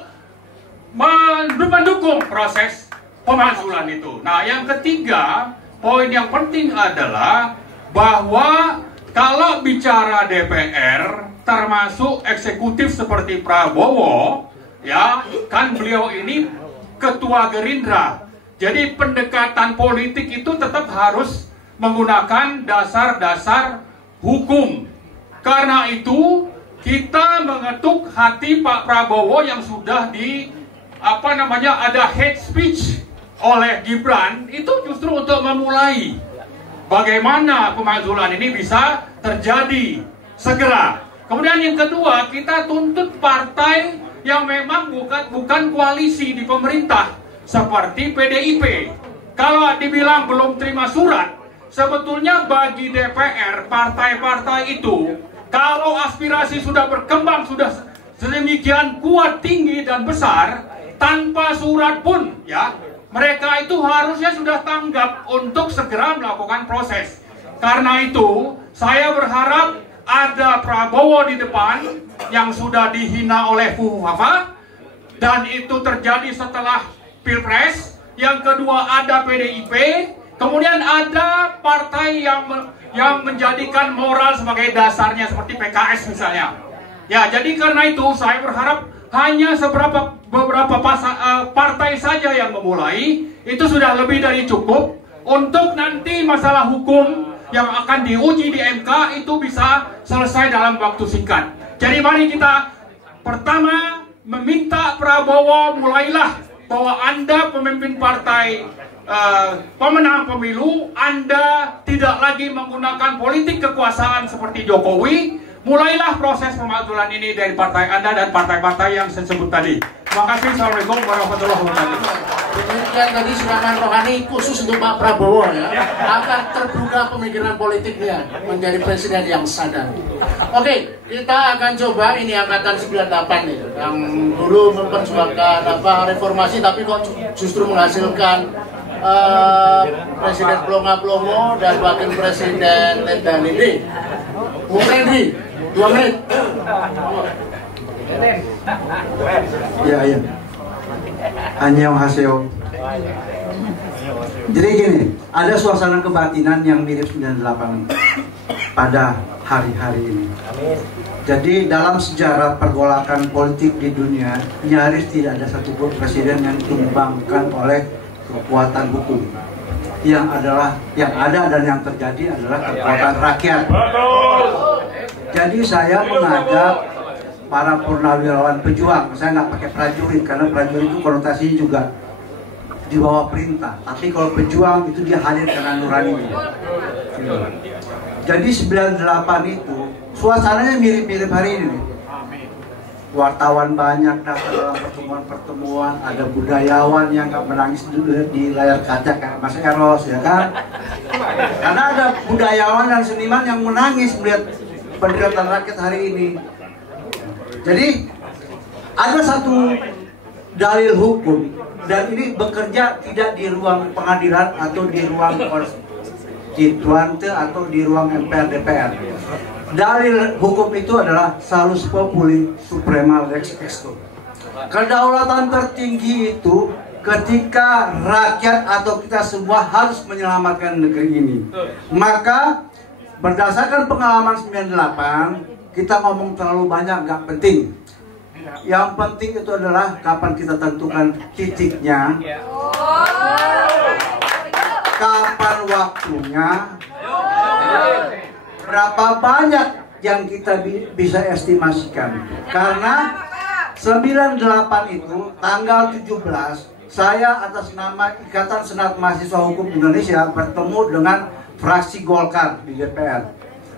mendukung proses pemakzulan itu. Nah, yang ketiga, poin yang penting adalah bahwa kalau bicara DPR, termasuk eksekutif seperti Prabowo, ya kan beliau ini ketua Gerindra. Jadi pendekatan politik itu tetap harus menggunakan dasar-dasar hukum. Karena itu kita mengetuk hati Pak Prabowo yang sudah ada hate speech oleh Gibran, itu justru untuk memulai bagaimana pemakzulan ini bisa terjadi segera. Kemudian yang kedua, kita tuntut partai yang memang bukan koalisi di pemerintah seperti PDIP. Kalau dibilang belum terima surat, sebetulnya bagi DPR, partai-partai itu, kalau aspirasi sudah berkembang, sudah sedemikian kuat, tinggi, dan besar, tanpa surat pun, ya, mereka itu harusnya sudah tanggap untuk segera melakukan proses. Karena itu, saya berharap ada Prabowo di depan yang sudah dihina oleh Fufu Fafa, dan itu terjadi setelah Pilpres. Yang kedua ada PDIP, kemudian ada partai yang menjadikan moral sebagai dasarnya seperti PKS misalnya. Ya, jadi karena itu saya berharap hanya beberapa partai saja yang memulai, itu sudah lebih dari cukup untuk nanti masalah hukum yang akan diuji di MK itu bisa selesai dalam waktu singkat. Jadi mari kita pertama meminta Prabowo, mulailah bahwa Anda pemimpin partai pemenang pemilu, Anda tidak lagi menggunakan politik kekuasaan seperti Jokowi. Mulailah proses pemakzulan ini dari partai Anda dan partai-partai yang saya sebut tadi. Terima kasih. Assalamualaikum warahmatullahi wabarakatuh. Demikian tadi siraman rohani khusus untuk Pak Prabowo, ya, agar terbuka pemikiran politiknya menjadi presiden yang sadar. Oke, kita akan coba ini angkatan 98 nih, yang dulu memperjuangkan reformasi tapi kok justru menghasilkan presiden pelongo-pelongo dan wakil presiden Tenda Lidi. Bung Randy, 2 menit. Iya. Annyeonghaseyo. Jadi gini, ada suasana kebatinan yang mirip 98 pada hari-hari ini. Jadi dalam sejarah pergolakan politik di dunia, nyaris tidak ada satupun presiden yang ditumbangkan oleh kekuatan hukum. Yang ada dan yang terjadi adalah kekuatan rakyat. Jadi saya mengajak para purnawirawan pejuang, saya nggak pakai prajurit karena prajurit itu konotasinya juga di bawah perintah. Tapi kalau pejuang itu dia hadir karena nuraninya. Jadi 98 itu suasananya mirip-mirip hari ini. Wartawan banyak datang dalam pertemuan-pertemuan, ada budayawan yang nggak menangis dulu di layar kaca kayak Mas Eros, ya kan? Karena ada budayawan dan seniman yang menangis melihat penderitaan rakyat hari ini. Jadi ada satu dalil hukum dan ini bekerja tidak di ruang pengadilan atau di ruang konstituante atau di ruang MPR DPR. Dalil hukum itu adalah salus populi suprema lex exto. Kedaulatan tertinggi itu ketika rakyat atau kita semua harus menyelamatkan negeri ini. Maka berdasarkan pengalaman 98, kita ngomong terlalu banyak nggak penting. Yang penting itu adalah kapan kita tentukan titiknya, kapan waktunya, berapa banyak yang kita bisa estimasikan. Karena 98 itu tanggal 17 saya atas nama Ikatan Senat Mahasiswa Hukum Indonesia bertemu dengan fraksi Golkar di DPR.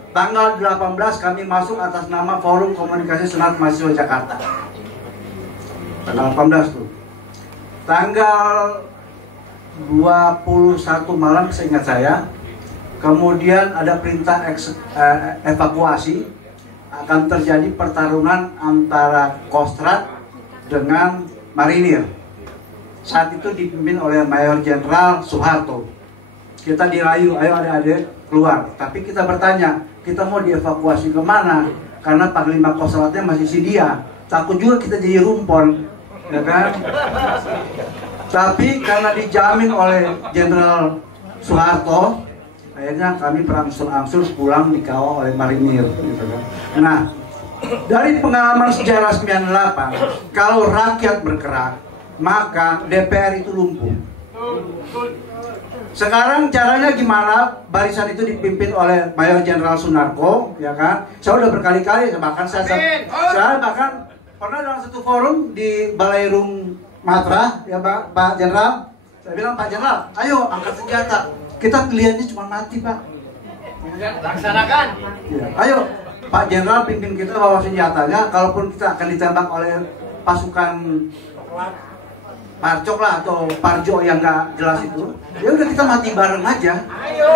Tanggal 18 kami masuk atas nama Forum Komunikasi Senat Mahasiswa Jakarta. Tanggal 18 tuh. Tanggal 21 malam seingat saya, kemudian ada perintah evakuasi, akan terjadi pertarungan antara Kostrad dengan Marinir. saat itu dipimpin oleh Mayor Jenderal Soeharto. Kita dirayu, ayo adik-adik keluar. Tapi kita bertanya, kita mau dievakuasi kemana? Karena Panglima Kostrmadnya masih Sidia. Takut juga kita jadi rumpon, ya kan? Tapi karena dijamin oleh Jenderal Soeharto, akhirnya kami berangsur-angsur pulang dikawal oleh marinir. Gitu kan. Nah, dari pengalaman sejarah 98, kalau rakyat bergerak, maka DPR itu lumpuh. Sekarang caranya gimana? Barisan itu dipimpin oleh Mayor Jenderal Sunarko, ya kan? Saya udah berkali-kali, bahkan saya bahkan pernah dalam satu forum di Balairung Matra, ya Pak Jenderal. Saya bilang, Pak Jenderal, ayo angkat senjata. Kita pilihannya cuma mati, Pak. Laksanakan. Ya, ayo Pak Jenderal pimpin kita bawa senjatanya. Kalaupun kita akan ditembak oleh pasukan Parcok lah atau Parjo yang nggak jelas itu, ya udah kita mati bareng aja. Ayo.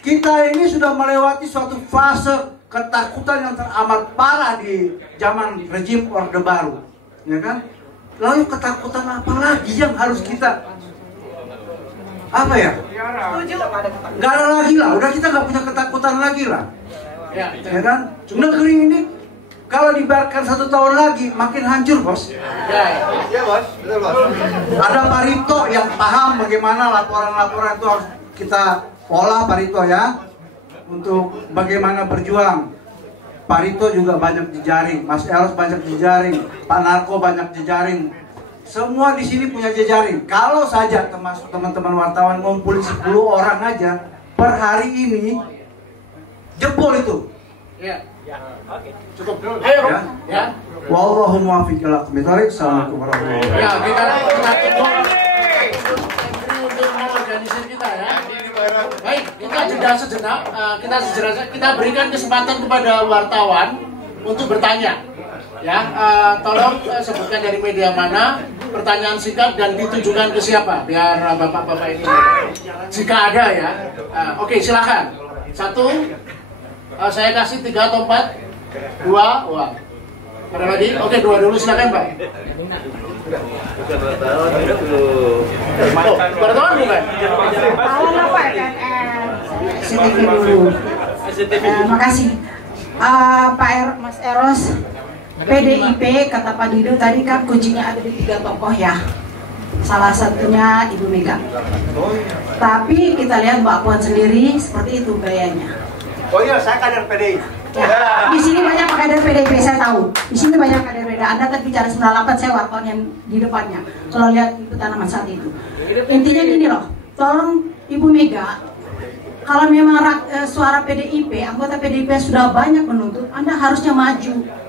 Kita ini sudah melewati suatu fase ketakutan yang teramat parah di zaman rejim Orde Baru, ya kan? Lalu ketakutan apa lagi yang harus kita apa ya? Nggak ada lagi lah. Udah kita nggak punya ketakutan lagi lah, ya kan? Negeri ini kalau dibiarkan 1 tahun lagi makin hancur, bos. Ya, bos. Betul, bos. Ada Pak Rito yang paham bagaimana laporan-laporan itu harus kita olah, Pak Rito ya, untuk bagaimana berjuang. Pak Rito juga banyak jejaring, Mas Eros banyak jejaring, Pak Narko banyak jejaring. Semua di sini punya jejaring. Kalau saja termasuk teman-teman wartawan ngumpulin 10 orang aja per hari ini, jebol itu. Ya. Oke. Cukup dulu. Ayo. Ya. Wallahu muwaffiq ila aqwamit thoriq. Assalamualaikum warahmatullahi wabarakatuh. Ya, kita untuk mengorganisir kita ya. Baik, kita jeda sejenak. Kita berikan kesempatan kepada wartawan untuk bertanya. Ya, tolong sebutkan dari media mana, pertanyaan singkat dan ditujukan ke siapa, biar bapak-bapak ini. Jika ada ya. Oke, silakan. 1. Saya kasih 3 atau 4. 2, wah. Ada lagi? Oke, 2 dulu, silakan Pak. Wartawan bukan? Halo Pak CTV dulu. Makasih. Mas Eros, PDIP kata Pak Dido tadi kan kuncinya ada di 3 tokoh ya. Salah satunya Ibu Mega. Tapi kita lihat Mbak Puan sendiri seperti itu gayanya. Oh iya, saya kader PDI. Ya, di sini banyak kader PDIP, saya tahu. Di sini banyak kader PDIP. Anda tadi bicara 98, saya wartawan yang di depannya. Kalau lihat itu tanaman saat itu. Intinya gini loh, tolong Ibu Mega, kalau memang suara PDIP, anggota PDIP sudah banyak menuntut, Anda harusnya maju.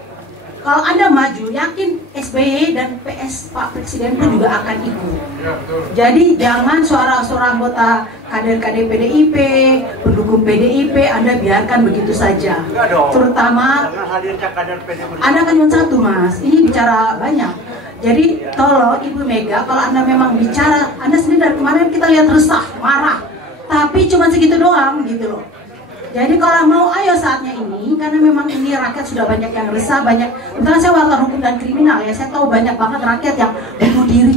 Kalau Anda maju, yakin SBY dan PS Pak Presiden pun juga akan ikut. Jadi jangan suara-suara anggota kader-kader PDIP, pendukung PDIP, Anda biarkan begitu saja. Terutama Anda kan cuma 1 Mas, ini bicara banyak. Jadi tolong Ibu Mega, kalau Anda memang bicara, Anda sendiri dari kemarin kita lihat resah, marah, tapi cuma segitu doang gitu loh. Jadi kalau mau ayo saatnya ini, karena memang ini rakyat sudah banyak yang resah, banyak. Kebetulan saya wartawan hukum dan kriminal ya, saya tahu banyak banget rakyat yang bunuh diri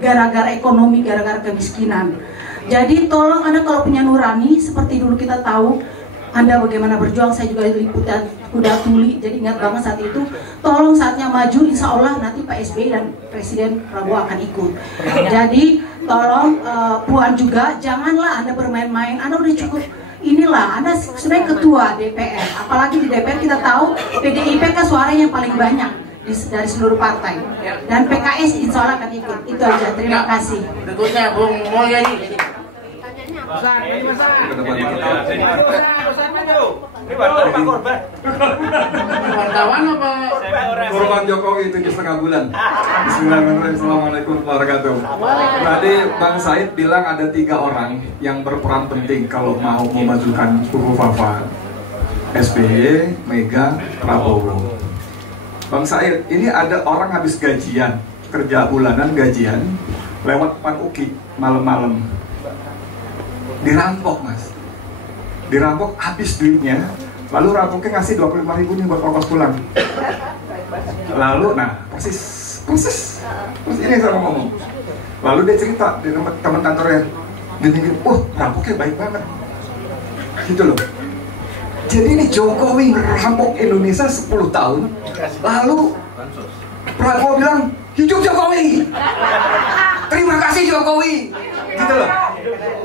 gara-gara ekonomi, gara-gara kemiskinan. Jadi tolong Anda kalau punya nurani, seperti dulu kita tahu Anda bagaimana berjuang, saya juga liputan kuda tuli, jadi ingat banget saat itu. Tolong saatnya maju, insya Allah nanti Pak SBY dan Presiden Prabowo akan ikut. Jadi tolong Puan juga, janganlah Anda bermain-main, Anda udah cukup. Inilah, Anda sebenarnya ketua DPR, apalagi di DPR kita tahu PDIP kan suaranya yang paling banyak dari seluruh partai, dan PKS insya Allah akan ikut. Itu aja, terima kasih. Berikutnya Bung Mulyadi. Wartawan apa? Korban Jokowi 7,5 bulan. Bismillahirrahmanirrahim. Assalamualaikum warahmatullahi wabarakatuh. Tadi Bang Said bilang ada 3 orang yang berperan penting kalau mau memajukan kubu Fafa, SBY, Mega, Prabowo. Bang Said, ini ada orang habis gajian, kerja bulanan gajian, lewat Pan Uki malam-malam, dirampok Mas, dirampok habis duitnya, lalu rampoknya ngasih 25.000 nih buat ongkos pulang. Lalu, nah persis persis ini yang saya mau ngomong. Lalu dia cerita di teman kantornya, gini, wah rampoknya baik banget, gitu loh. Jadi ini Jokowi ngerampok Indonesia 10 tahun, lalu Prabowo bilang, hidup Jokowi, terima kasih Jokowi, gitu loh.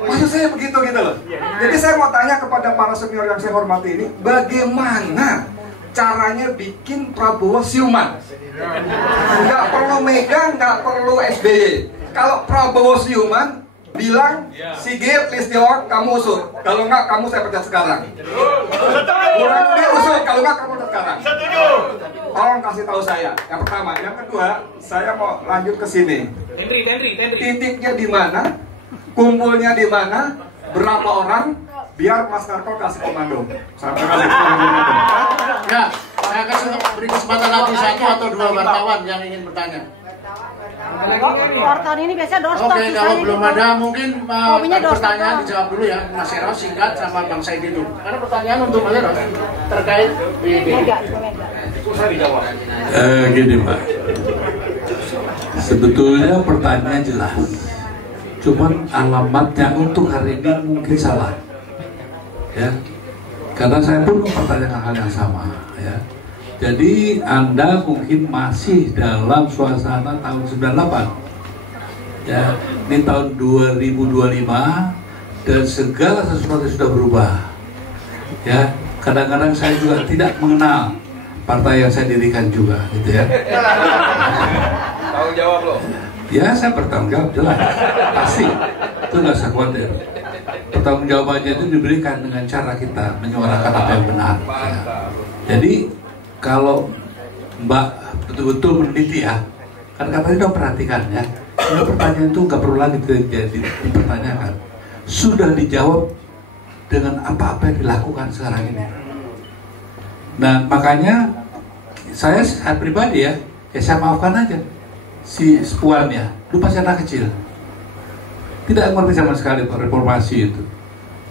Maksud saya begitu gitu loh. Jadi saya mau tanya kepada para senior yang saya hormati ini, bagaimana caranya bikin Prabowo siuman? Nggak perlu Mega, nggak perlu SBY. Kalau Prabowo siuman, bilang Sigit, Listio, kamu usut. Kalau nggak, kamu saya pecat sekarang. Dia usut, kalau nggak, kamu pecat sekarang. Tolong kasih tahu saya. Yang pertama, yang kedua, saya mau lanjut ke sini. Titiknya di mana? Kumpulnya di mana? Berapa orang? Biar Mas Narko kasih komando. Sampai kasih komando. Ya, saya kasih beri kesempatan lagi satu atau dua wartawan yang ingin bertanya. Wartawan ini biasanya doorstop. Oke, kalau belum ada mungkin pertanyaan dijawab dulu ya, Mas Eros singkat sama Bang Said itu. Karena pertanyaan untuk Mas Eros terkait Mega. Susah dijawab. Gini Pak, sebetulnya pertanyaan jelas. Cuman alamatnya untuk hari ini mungkin salah, ya. Karena saya pun mempertanyakan hal yang sama, ya. Jadi Anda mungkin masih dalam suasana tahun 98, ya. Ini tahun 2025 dan segala sesuatu sudah berubah, ya. Kadang-kadang saya juga tidak mengenal partai yang saya dirikan juga, gitu ya. Tahu jawab loh. Ya, saya bertanggung jawab jelas, pasti, itu nggak usah khawatir. Pertanggung jawabannya itu diberikan dengan cara kita menyuarakan apa yang benar. Ya. Jadi kalau Mbak betul-betul meneliti ya, kan katanya dong perhatikan ya, kalau pertanyaan itu nggak perlu lagi dipertanyakan, sudah dijawab dengan apa-apa yang dilakukan sekarang ini. Nah makanya saya pribadi ya saya maafkan aja si Puan ya, lu pasti anak kecil, tidak mengerti sama sekali reformasi itu.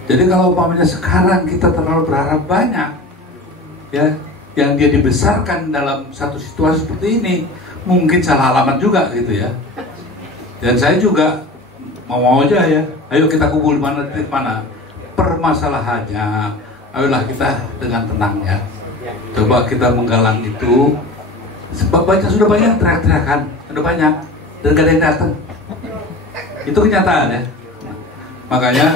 Jadi kalau umpamanya sekarang kita terlalu berharap banyak, ya, yang dia dibesarkan dalam satu situasi seperti ini, mungkin salah alamat juga gitu ya. Dan saya juga mau aja ya, ayo kita kumpul di mana, titik mana. Permasalahannya, ayolah kita dengan tenang ya. Coba kita menggalang itu. Sebab sudah banyak teriak-teriakan, sudah banyak, dan gak ada yang datang. Itu kenyataan ya. Makanya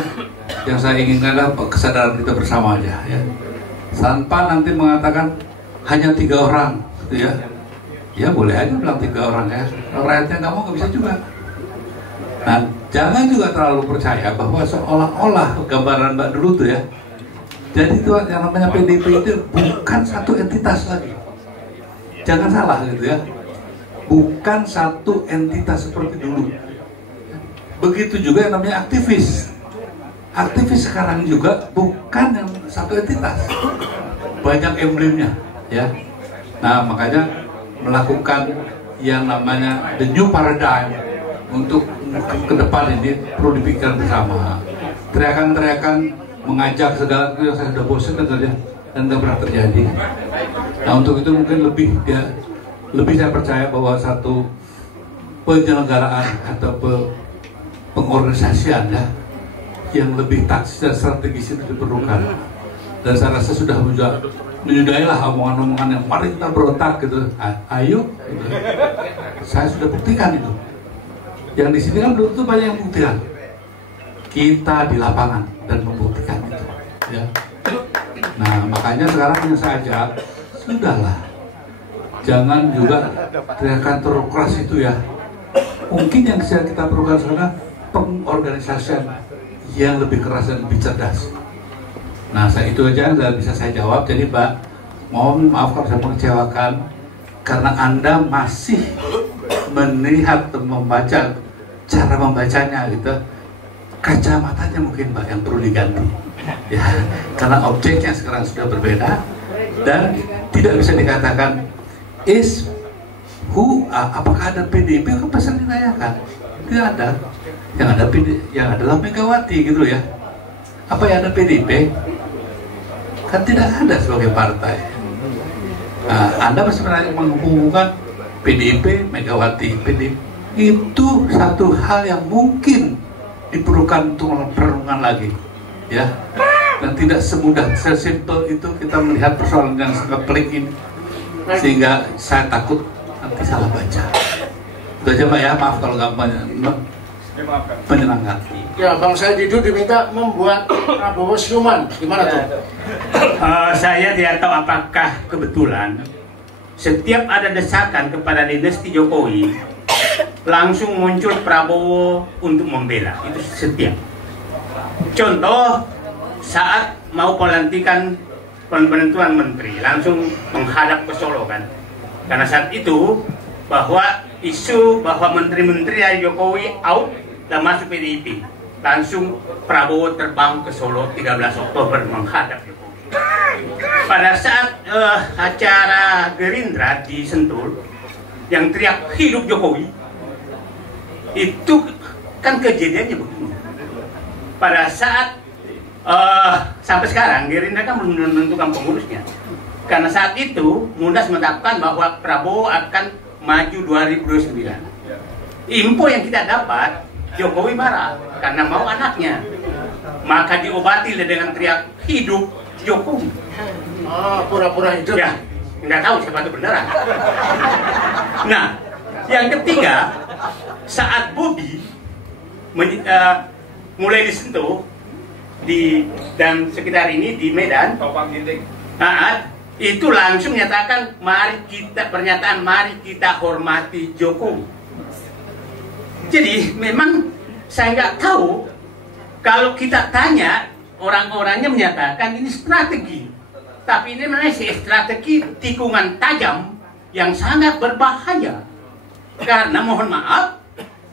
yang saya inginkan adalah kesadaran kita bersama aja ya. Tanpa nanti mengatakan hanya 3 orang, gitu ya. Ya boleh aja bilang 3 orang ya. Kalau rakyatnya nggak mau nggak bisa juga. Nah jangan juga terlalu percaya bahwa seolah-olah gambaran Mbak dulu tuh ya. Jadi itu yang namanya PDIP itu bukan satu entitas lagi. Jangan salah gitu ya, bukan satu entitas seperti dulu. Begitu juga yang namanya aktivis. Aktivis sekarang juga bukan yang satu entitas, banyak emblemnya ya. Nah makanya melakukan yang namanya the new paradigm untuk ke depan ini perlu dipikirkan bersama. Teriakan-teriakan mengajak segala itu yang saya sudah bosan dengarnya dan tidak pernah terjadi. Nah untuk itu mungkin lebih saya percaya bahwa satu penyelenggaraan atau pengorganisasian ya yang lebih taktis dan strategis itu diperlukan. Dan saya rasa sudah menyudahilah omongan-omongan yang mari kita berontak gitu. Ayo, gitu. Saya sudah buktikan itu. Yang di sini kan belum tentu banyak yang buktikan. Kita di lapangan dan membuktikan itu. Ya. Nah makanya sekarang yang saya ajak, sudahlah, jangan juga teriakan terlalu keras itu ya. Mungkin yang bisa kita perlukan sekarang pengorganisasian yang lebih keras dan lebih cerdas. Nah itu aja yang bisa saya jawab. Jadi Mbak, mohon maaf kalau saya mengecewakan karena Anda masih melihat dan membaca cara membacanya gitu. Kacamatanya mungkin Mbak yang perlu diganti. Ya, karena objeknya sekarang sudah berbeda dan tidak bisa dikatakan apakah ada PDIP kan pasal ditanyakan, tidak ada. Yang adalah Megawati gitu ya. Apa yang ada PDIP kan tidak ada sebagai partai. Nah, Anda masih menghubungkan PDIP, Megawati, PDIP. Itu satu hal yang mungkin diperlukan untuk perenungan lagi, ya. Dan tidak semudah, sesimpel itu kita melihat persoalan yang sangat pelik ini, sehingga saya takut nanti salah baca. Itu aja Pak ya, maaf kalau nggak menyenangkan. Ya, Bang Said Didu diminta membuat Prabowo siuman, gimana tuh? Saya tidak tahu apakah kebetulan setiap ada desakan kepada dinasti Jokowi langsung muncul Prabowo untuk membela, itu setiap. Contoh saat mau pelantikan penentuan menteri langsung menghadap ke Solo kan, karena saat itu bahwa isu bahwa menteri-menteri dari Jokowi out dan masuk PDIP, langsung Prabowo terbang ke Solo 13 Oktober menghadap Jokowi. Pada saat acara Gerindra di Sentul yang teriak hidup Jokowi, itu kan kejadiannya begini. Pada saat sampai sekarang Gerindra kan belum menentukan pengurusnya, karena saat itu Munas menetapkan bahwa Prabowo akan maju 2029. Info yang kita dapat, Jokowi marah karena mau anaknya, maka diobati dengan teriak hidup Jokowi. Pura-pura hidup. Ya, nggak tahu siapa itu beneran. Nah, yang ketiga, saat Bobi mulai disentuh dan sekitar ini di Medan, itu langsung menyatakan mari kita hormati Jokowi. Jadi memang saya nggak tahu, kalau kita tanya orang-orangnya menyatakan ini strategi, tapi ini memang strategi tikungan tajam yang sangat berbahaya, karena mohon maaf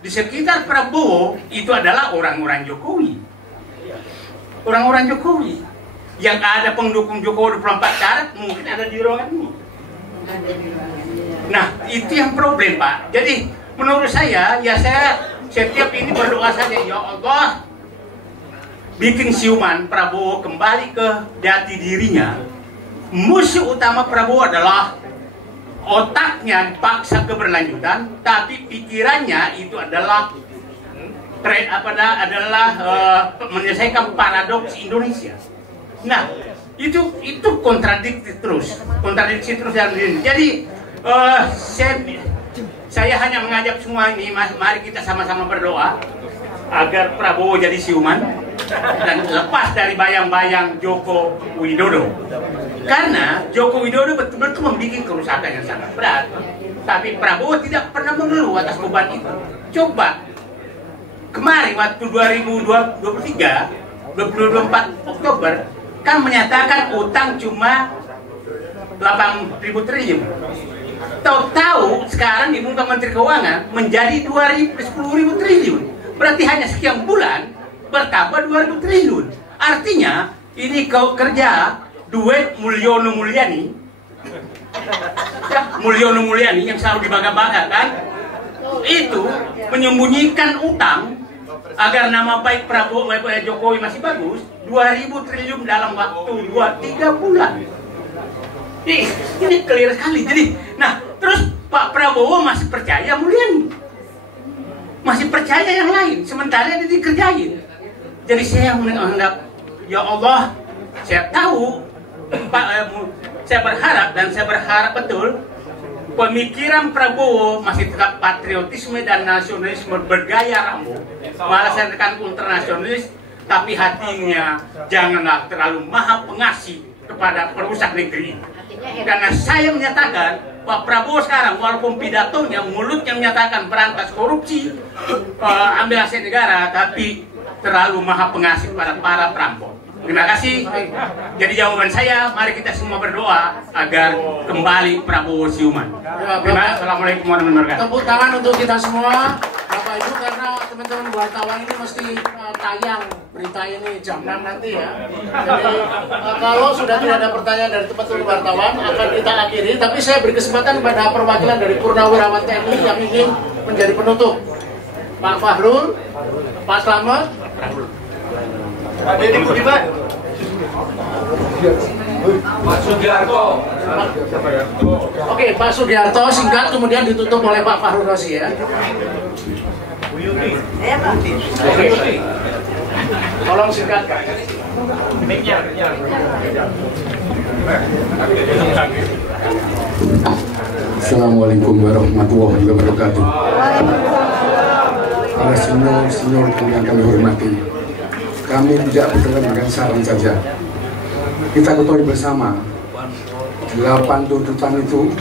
di sekitar Prabowo itu adalah orang-orang Jokowi. Orang-orang Jokowi yang ada pendukung Jokowi 24 karat mungkin ada di ruangan ini. Nah, itu yang problem Pak. Jadi menurut saya, ya saya setiap ini berdoa saja, ya Allah bikin siuman Prabowo kembali ke jati dirinya. Musuh utama Prabowo adalah otaknya dipaksa keberlanjutan, tapi pikirannya itu adalah menyelesaikan paradoks Indonesia. Nah, itu kontradiksi terus dalam diri. Jadi saya hanya mengajak semua ini, mari kita sama-sama berdoa agar Prabowo jadi siuman dan lepas dari bayang-bayang Joko Widodo. Karena Joko Widodo betul-betul membuat kerusakan yang sangat berat, tapi Prabowo tidak pernah mengeluh atas beban itu. Coba kemarin waktu 2023 24 Oktober kan menyatakan utang cuma 8.000 triliun. Tahu-tahu sekarang di muka Menteri Keuangan menjadi 10.000 triliun. Berarti hanya sekian bulan bertambah 2.000 triliun. Artinya ini kau kerja duit Mulyono Mulyani, ya, Mulyono Mulyani yang selalu dibangga-banggakan, itu menyembunyikan utang agar nama baik Prabowo Jokowi masih bagus. 2.000 triliun dalam waktu 2-3 bulan. Ini clear sekali. Jadi, nah terus Pak Prabowo masih percaya Mulyani, masih percaya yang lain, sementara dia dikerjain. Jadi saya menganggap, ya Allah, saya tahu Pak, saya berharap betul pemikiran Prabowo masih tetap patriotisme dan nasionalisme bergaya Rambo, malah saya tekan internasionalis, tapi hatinya janganlah terlalu maha pengasih kepada perusak negeri. Karena saya menyatakan Pak Prabowo sekarang walaupun pidatonya mulutnya menyatakan berantas korupsi, ambil aset negara, tapi terlalu maha pengasih kepada para perampok. Terima kasih. Jadi jawaban saya, mari kita semua berdoa agar kembali Prabowo siuman. Terima kasih. Assalamualaikum warahmatullahi wabarakatuh. Tepuk tangan untuk kita semua, Bapak Ibu, karena teman-teman wartawan ini mesti tayang berita ini jam 6 nanti ya. Jadi kalau sudah tidak ada pertanyaan dari teman-teman wartawan akan kita akhiri. Tapi saya beri kesempatan kepada perwakilan dari Purnawirawan TNI yang ingin menjadi penutup. Pak Fahrul, Pak Slamet, Pak Deddy Budiman. Pak Sugiarto. Oke, Pak Sugiarto singkat kemudian ditutup oleh Pak Fahru Rosi ya. Oke. Tolong singkatkan. Assalamualaikum warahmatullahi wabarakatuh. Para senior yang kami hormati, kami tidak berkaitan dengan saran saja. Kita ketahui bersama 8 tuntutan itu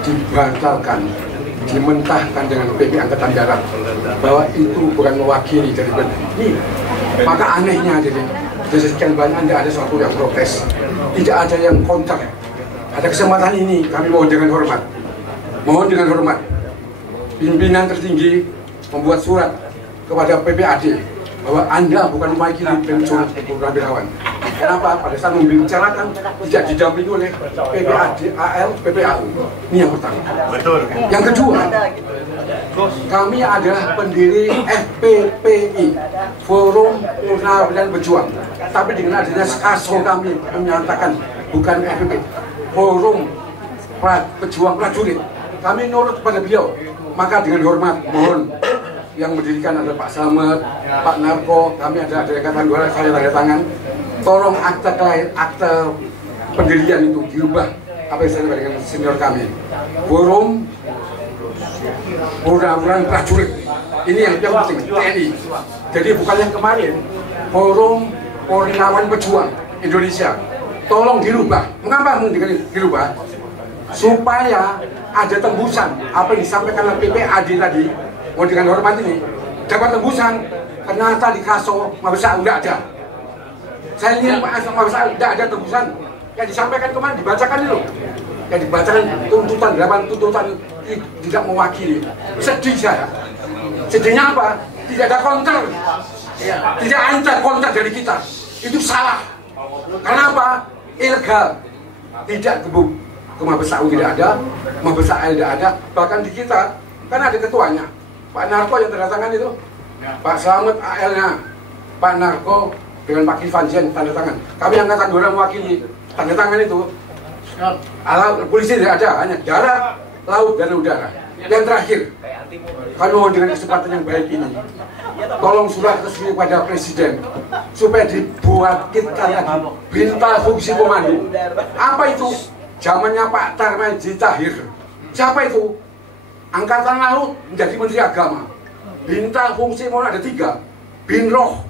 dibatalkan, dimentahkan dengan PP Angkatan Darat bahwa itu bukan mewakili dari ini. Maka anehnya dari sekian banyak tidak ada suatu yang protes, tidak ada yang counter. Ada kesempatan ini kami mohon dengan hormat, pimpinan tertinggi membuat surat kepada PPAD bahwa Anda bukan mewakili pensiun Purnawirawan. Kenapa? Pada saat membicarakan tidak didampingi oleh PPAD, AL, PPAU. Ini yang pertama. Betul. Yang kedua, kami adalah pendiri FPPI, Forum Purnawirawan Berjuang. Tapi dengan adanya SKASO kami menyatakan bukan FPP, Forum Pejuang Prajurit. Kami nurut kepada beliau. Maka dengan hormat mohon, yang mendirikan adalah Pak Slamet, Pak Narko, kami ada Angkatan 2, saya tanda tangan. Tolong akte pendirian itu diubah apa yang saya dengan senior kami. Forum Purnawirawan Prajurit. Ini yang penting, TNI. Jadi bukan yang kemarin, Forum Purnawirawan Pejuang Indonesia. Tolong dirubah. Mengapa dirubah? Supaya ada tembusan apa yang disampaikan oleh PPAD tadi. Mau dengan hormat ini dapat tembusan, ternyata di KASO Mabes AU tidak ada. Saya lihat Pak Mabes AU tidak ada tembusan yang disampaikan kemarin, dibacakan dulu, yang dibacakan tuntutan 8 tuntutan tidak mewakili. Sedih saya. Sedihnya apa? Tidak ada counter, tidak ada counter dari kita. Itu salah. Kenapa? Ilegal. Tidak gebuk. Ke Mabes AU tidak ada, Mabes AL tidak ada, bahkan di kita kan ada ketuanya. Pak Narko yang tanda tangan itu, Pak Slamet AL-nya, Pak Narko dengan Pak Kifanjen tanda tangan. Kami Angkatan 2 mewakili tanda tangan itu. Alat polisi tidak ada, hanya darat, laut dan udara. Yang terakhir, kami mohon dengan kesempatan yang baik ini, tolong surat resmi kepada Presiden supaya dibuat kita lagi bintang fungsi komando. Apa itu? Zamannya Pak Tarmizi Tahir. Siapa itu? Angkatan Laut menjadi Menteri Agama. Bintang fungsi mau ada 3. Bin Roh,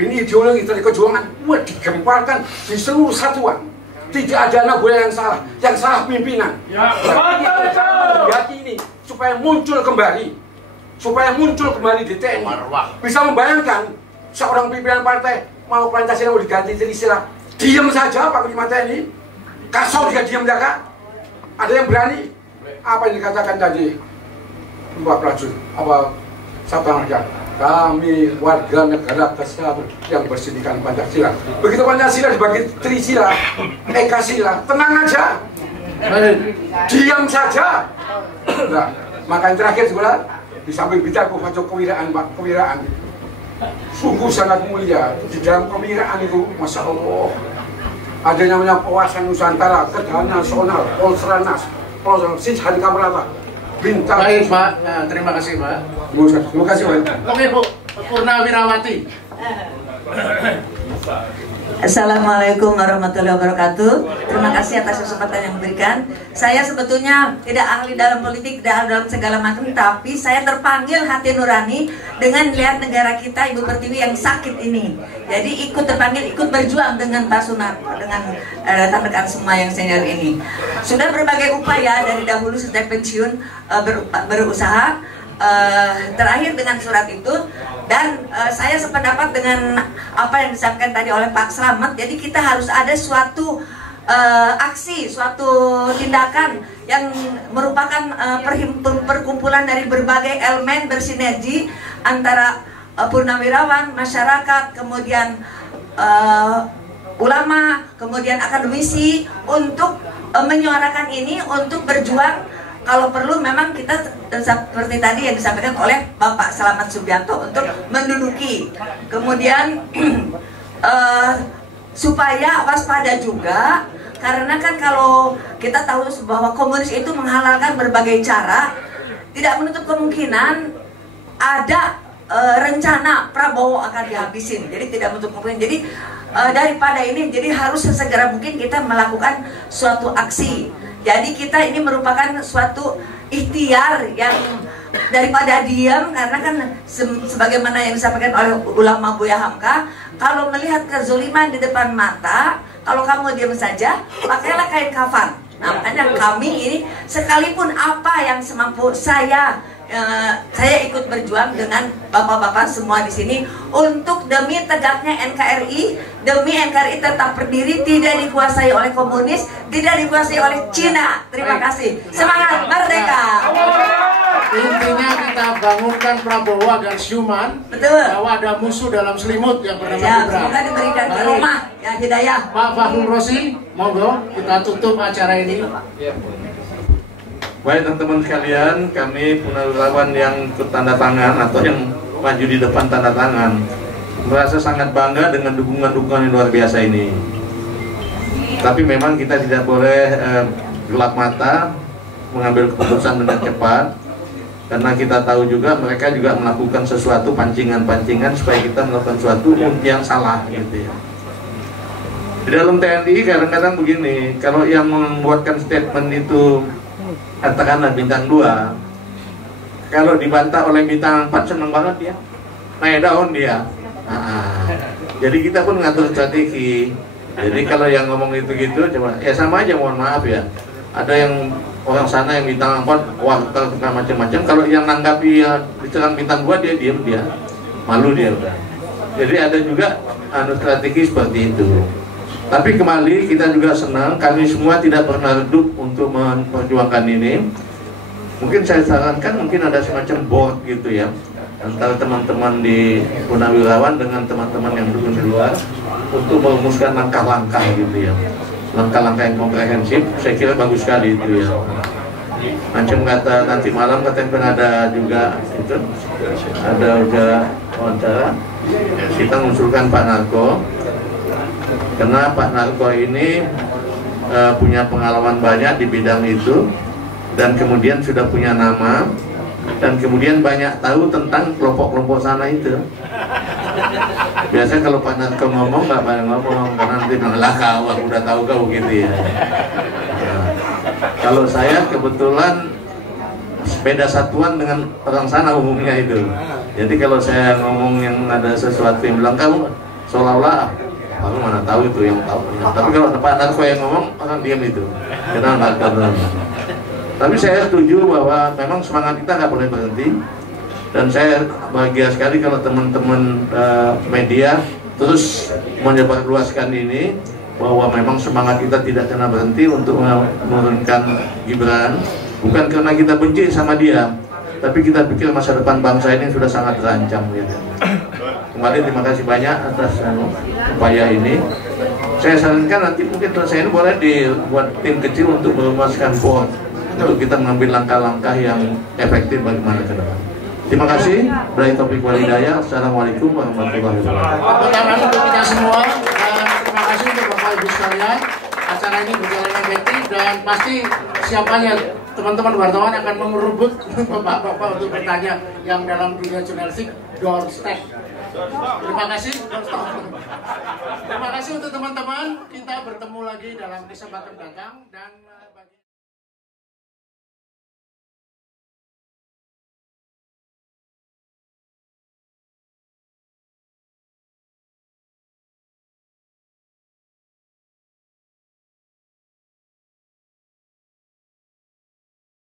bin ideologi dari kejuangan, digemparkan di seluruh satuan. Tidak ada anak buah yang salah pimpinan. Hati ini supaya muncul kembali, di TNI. Bisa membayangkan seorang pimpinan partai mau Pancasila mau diganti Trisila, diam saja Pak Panglima TNI. KASO juga diam jaga. Ada yang berani? Apa yang dikatakan tadi Pak Prajurit, apa Sabta Marga? Kami warga negara kesatuan yang bersihkan Pancasila. Begitu Pancasila dibagi Trisila, Ekasila, tenang aja, diam saja. Nah, maka yang terakhir juga di samping bicara kewiraan, Pak, kewiraan sungguh sangat mulia. Di dalam kewiraan itu, Masya Allah, ada yang namanya Pewasan Nusantara, Kedaulatan Nasional, Polsranas, Polsranas, Hari Kamerata. Bintang. Baik Pak, terima kasih Pak. Terima kasih Pak. Oke Bu, Purnawirawati. Assalamualaikum warahmatullahi wabarakatuh. Terima kasih atas kesempatan yang diberikan. Saya sebetulnya tidak ahli dalam politik, tidak ahli dalam segala macam, tapi saya terpanggil hati nurani dengan lihat negara kita, Ibu Pertiwi yang sakit ini. Jadi ikut terpanggil, ikut berjuang dengan Pak Sunarko, dengan rekan-rekan semua yang senior ini. Sudah berbagai upaya dari dahulu sejak pensiun berusaha. Terakhir dengan surat itu, dan saya sependapat dengan apa yang disampaikan tadi oleh Pak Slamet. Jadi kita harus ada suatu aksi, suatu tindakan yang merupakan perkumpulan dari berbagai elemen bersinergi antara purnawirawan, masyarakat, kemudian ulama, kemudian akademisi untuk menyuarakan ini, untuk berjuang. Kalau perlu memang kita seperti tadi yang disampaikan oleh Bapak Slamet Subianto untuk menduduki. Kemudian supaya waspada juga, karena kan kalau kita tahu bahwa komunis itu menghalalkan berbagai cara, tidak menutup kemungkinan ada rencana Prabowo akan dihabisin. Jadi tidak menutup kemungkinan. Jadi daripada ini, jadi harus sesegera mungkin kita melakukan suatu aksi. Jadi kita ini merupakan suatu ikhtiar yang daripada diam, karena kan sebagaimana yang disampaikan oleh ulama Buya Hamka, kalau melihat kezaliman di depan mata, kalau kamu diam saja, pakailah kain kafan. Nah, makanya kami ini sekalipun apa yang semampu saya ikut berjuang dengan bapak-bapak semua di sini untuk demi tegaknya NKRI, demi NKRI tetap berdiri, tidak dikuasai oleh komunis, tidak dikuasai oleh Cina. Terima kasih. Semangat merdeka. Intinya kita bangunkan Prabowo agar siuman bahwa ada musuh dalam selimut yang bernama Gibran. Semoga diberikan karomah ya, hidayah. Pak Fahrul Rosi, monggo kita tutup acara ini. Baik teman-teman sekalian, kami Purnawirawan yang ikut tanda tangan atau yang maju di depan tanda tangan merasa sangat bangga dengan dukungan-dukungan yang luar biasa ini. Tapi memang kita tidak boleh gelap mata mengambil keputusan dengan cepat, karena kita tahu juga mereka juga melakukan sesuatu pancingan-pancingan supaya kita melakukan sesuatu yang salah gitu ya. Di dalam TNI kadang-kadang begini, kalau yang membuatkan statement itu katakanlah bintang 2, kalau dibantah oleh bintang 4 senang banget dia, naik daun dia. Jadi kita pun ngatur strategi. Jadi kalau yang ngomong itu gitu, coba ya sama aja, mohon maaf ya. Ada yang orang sana yang bintang 4, wah macam-macam. Kalau yang nanggapi ya diserang bintang 2, dia diam, dia malu dia udah. Jadi ada juga strategi seperti itu. Tapi kembali kita juga senang, kami semua tidak pernah redup untuk memperjuangkan ini. Mungkin saya sarankan mungkin ada semacam board gitu ya, antara teman-teman di Purnawirawan dengan teman-teman yang duduk di luar untuk merumuskan langkah-langkah gitu ya, langkah-langkah yang komprehensif. Saya kira bagus sekali itu ya. Macam kata nanti malam katanya ada juga itu, ada juga wawancara, kita mengusulkan Pak Narko. Karena Pak Narko ini punya pengalaman banyak di bidang itu, dan kemudian sudah punya nama, dan kemudian banyak tahu tentang kelompok-kelompok sana itu. Biasanya kalau Pak Narko ngomong nggak banyak ngomong, karena nanti bilang lah kau, aku udah tahu kau gitu ya. Nah, kalau saya kebetulan beda satuan dengan orang sana umumnya itu. Jadi kalau saya ngomong yang ada sesuatu yang bilang kamu seolah-olah aku mana tahu itu yang tahu. Tapi kalau Pak Narko yang ngomong, orang diam itu. Kita nggak tahu. Tapi saya setuju bahwa memang semangat kita nggak boleh berhenti. Dan saya bahagia sekali kalau teman-teman media terus menyebarluaskan ini, bahwa memang semangat kita tidak pernah berhenti untuk menurunkan Gibran. Bukan karena kita benci sama dia, tapi kita pikir masa depan bangsa ini sudah sangat terancam gitu. Kembali terima kasih banyak atas upaya ini. Saya sarankan nanti mungkin selesai ini boleh dibuat tim kecil untuk merumuskan board untuk kita mengambil langkah-langkah yang efektif bagaimana ke depan. Terima kasih. Dari Topik Walidaya. Assalamualaikum warahmatullahi wabarakatuh. Tepuk tangan untuk kita semua. Dan terima kasih untuk Bapak Ibu sekalian. Acara ini berjalan efektif dan pasti siapanya teman-teman wartawan akan merebut bapak-bapak untuk bertanya yang dalam dunia jurnalistik doorstep. Terima kasih. Terima kasih untuk teman-teman. Kita bertemu lagi dalam kesempatan datang dan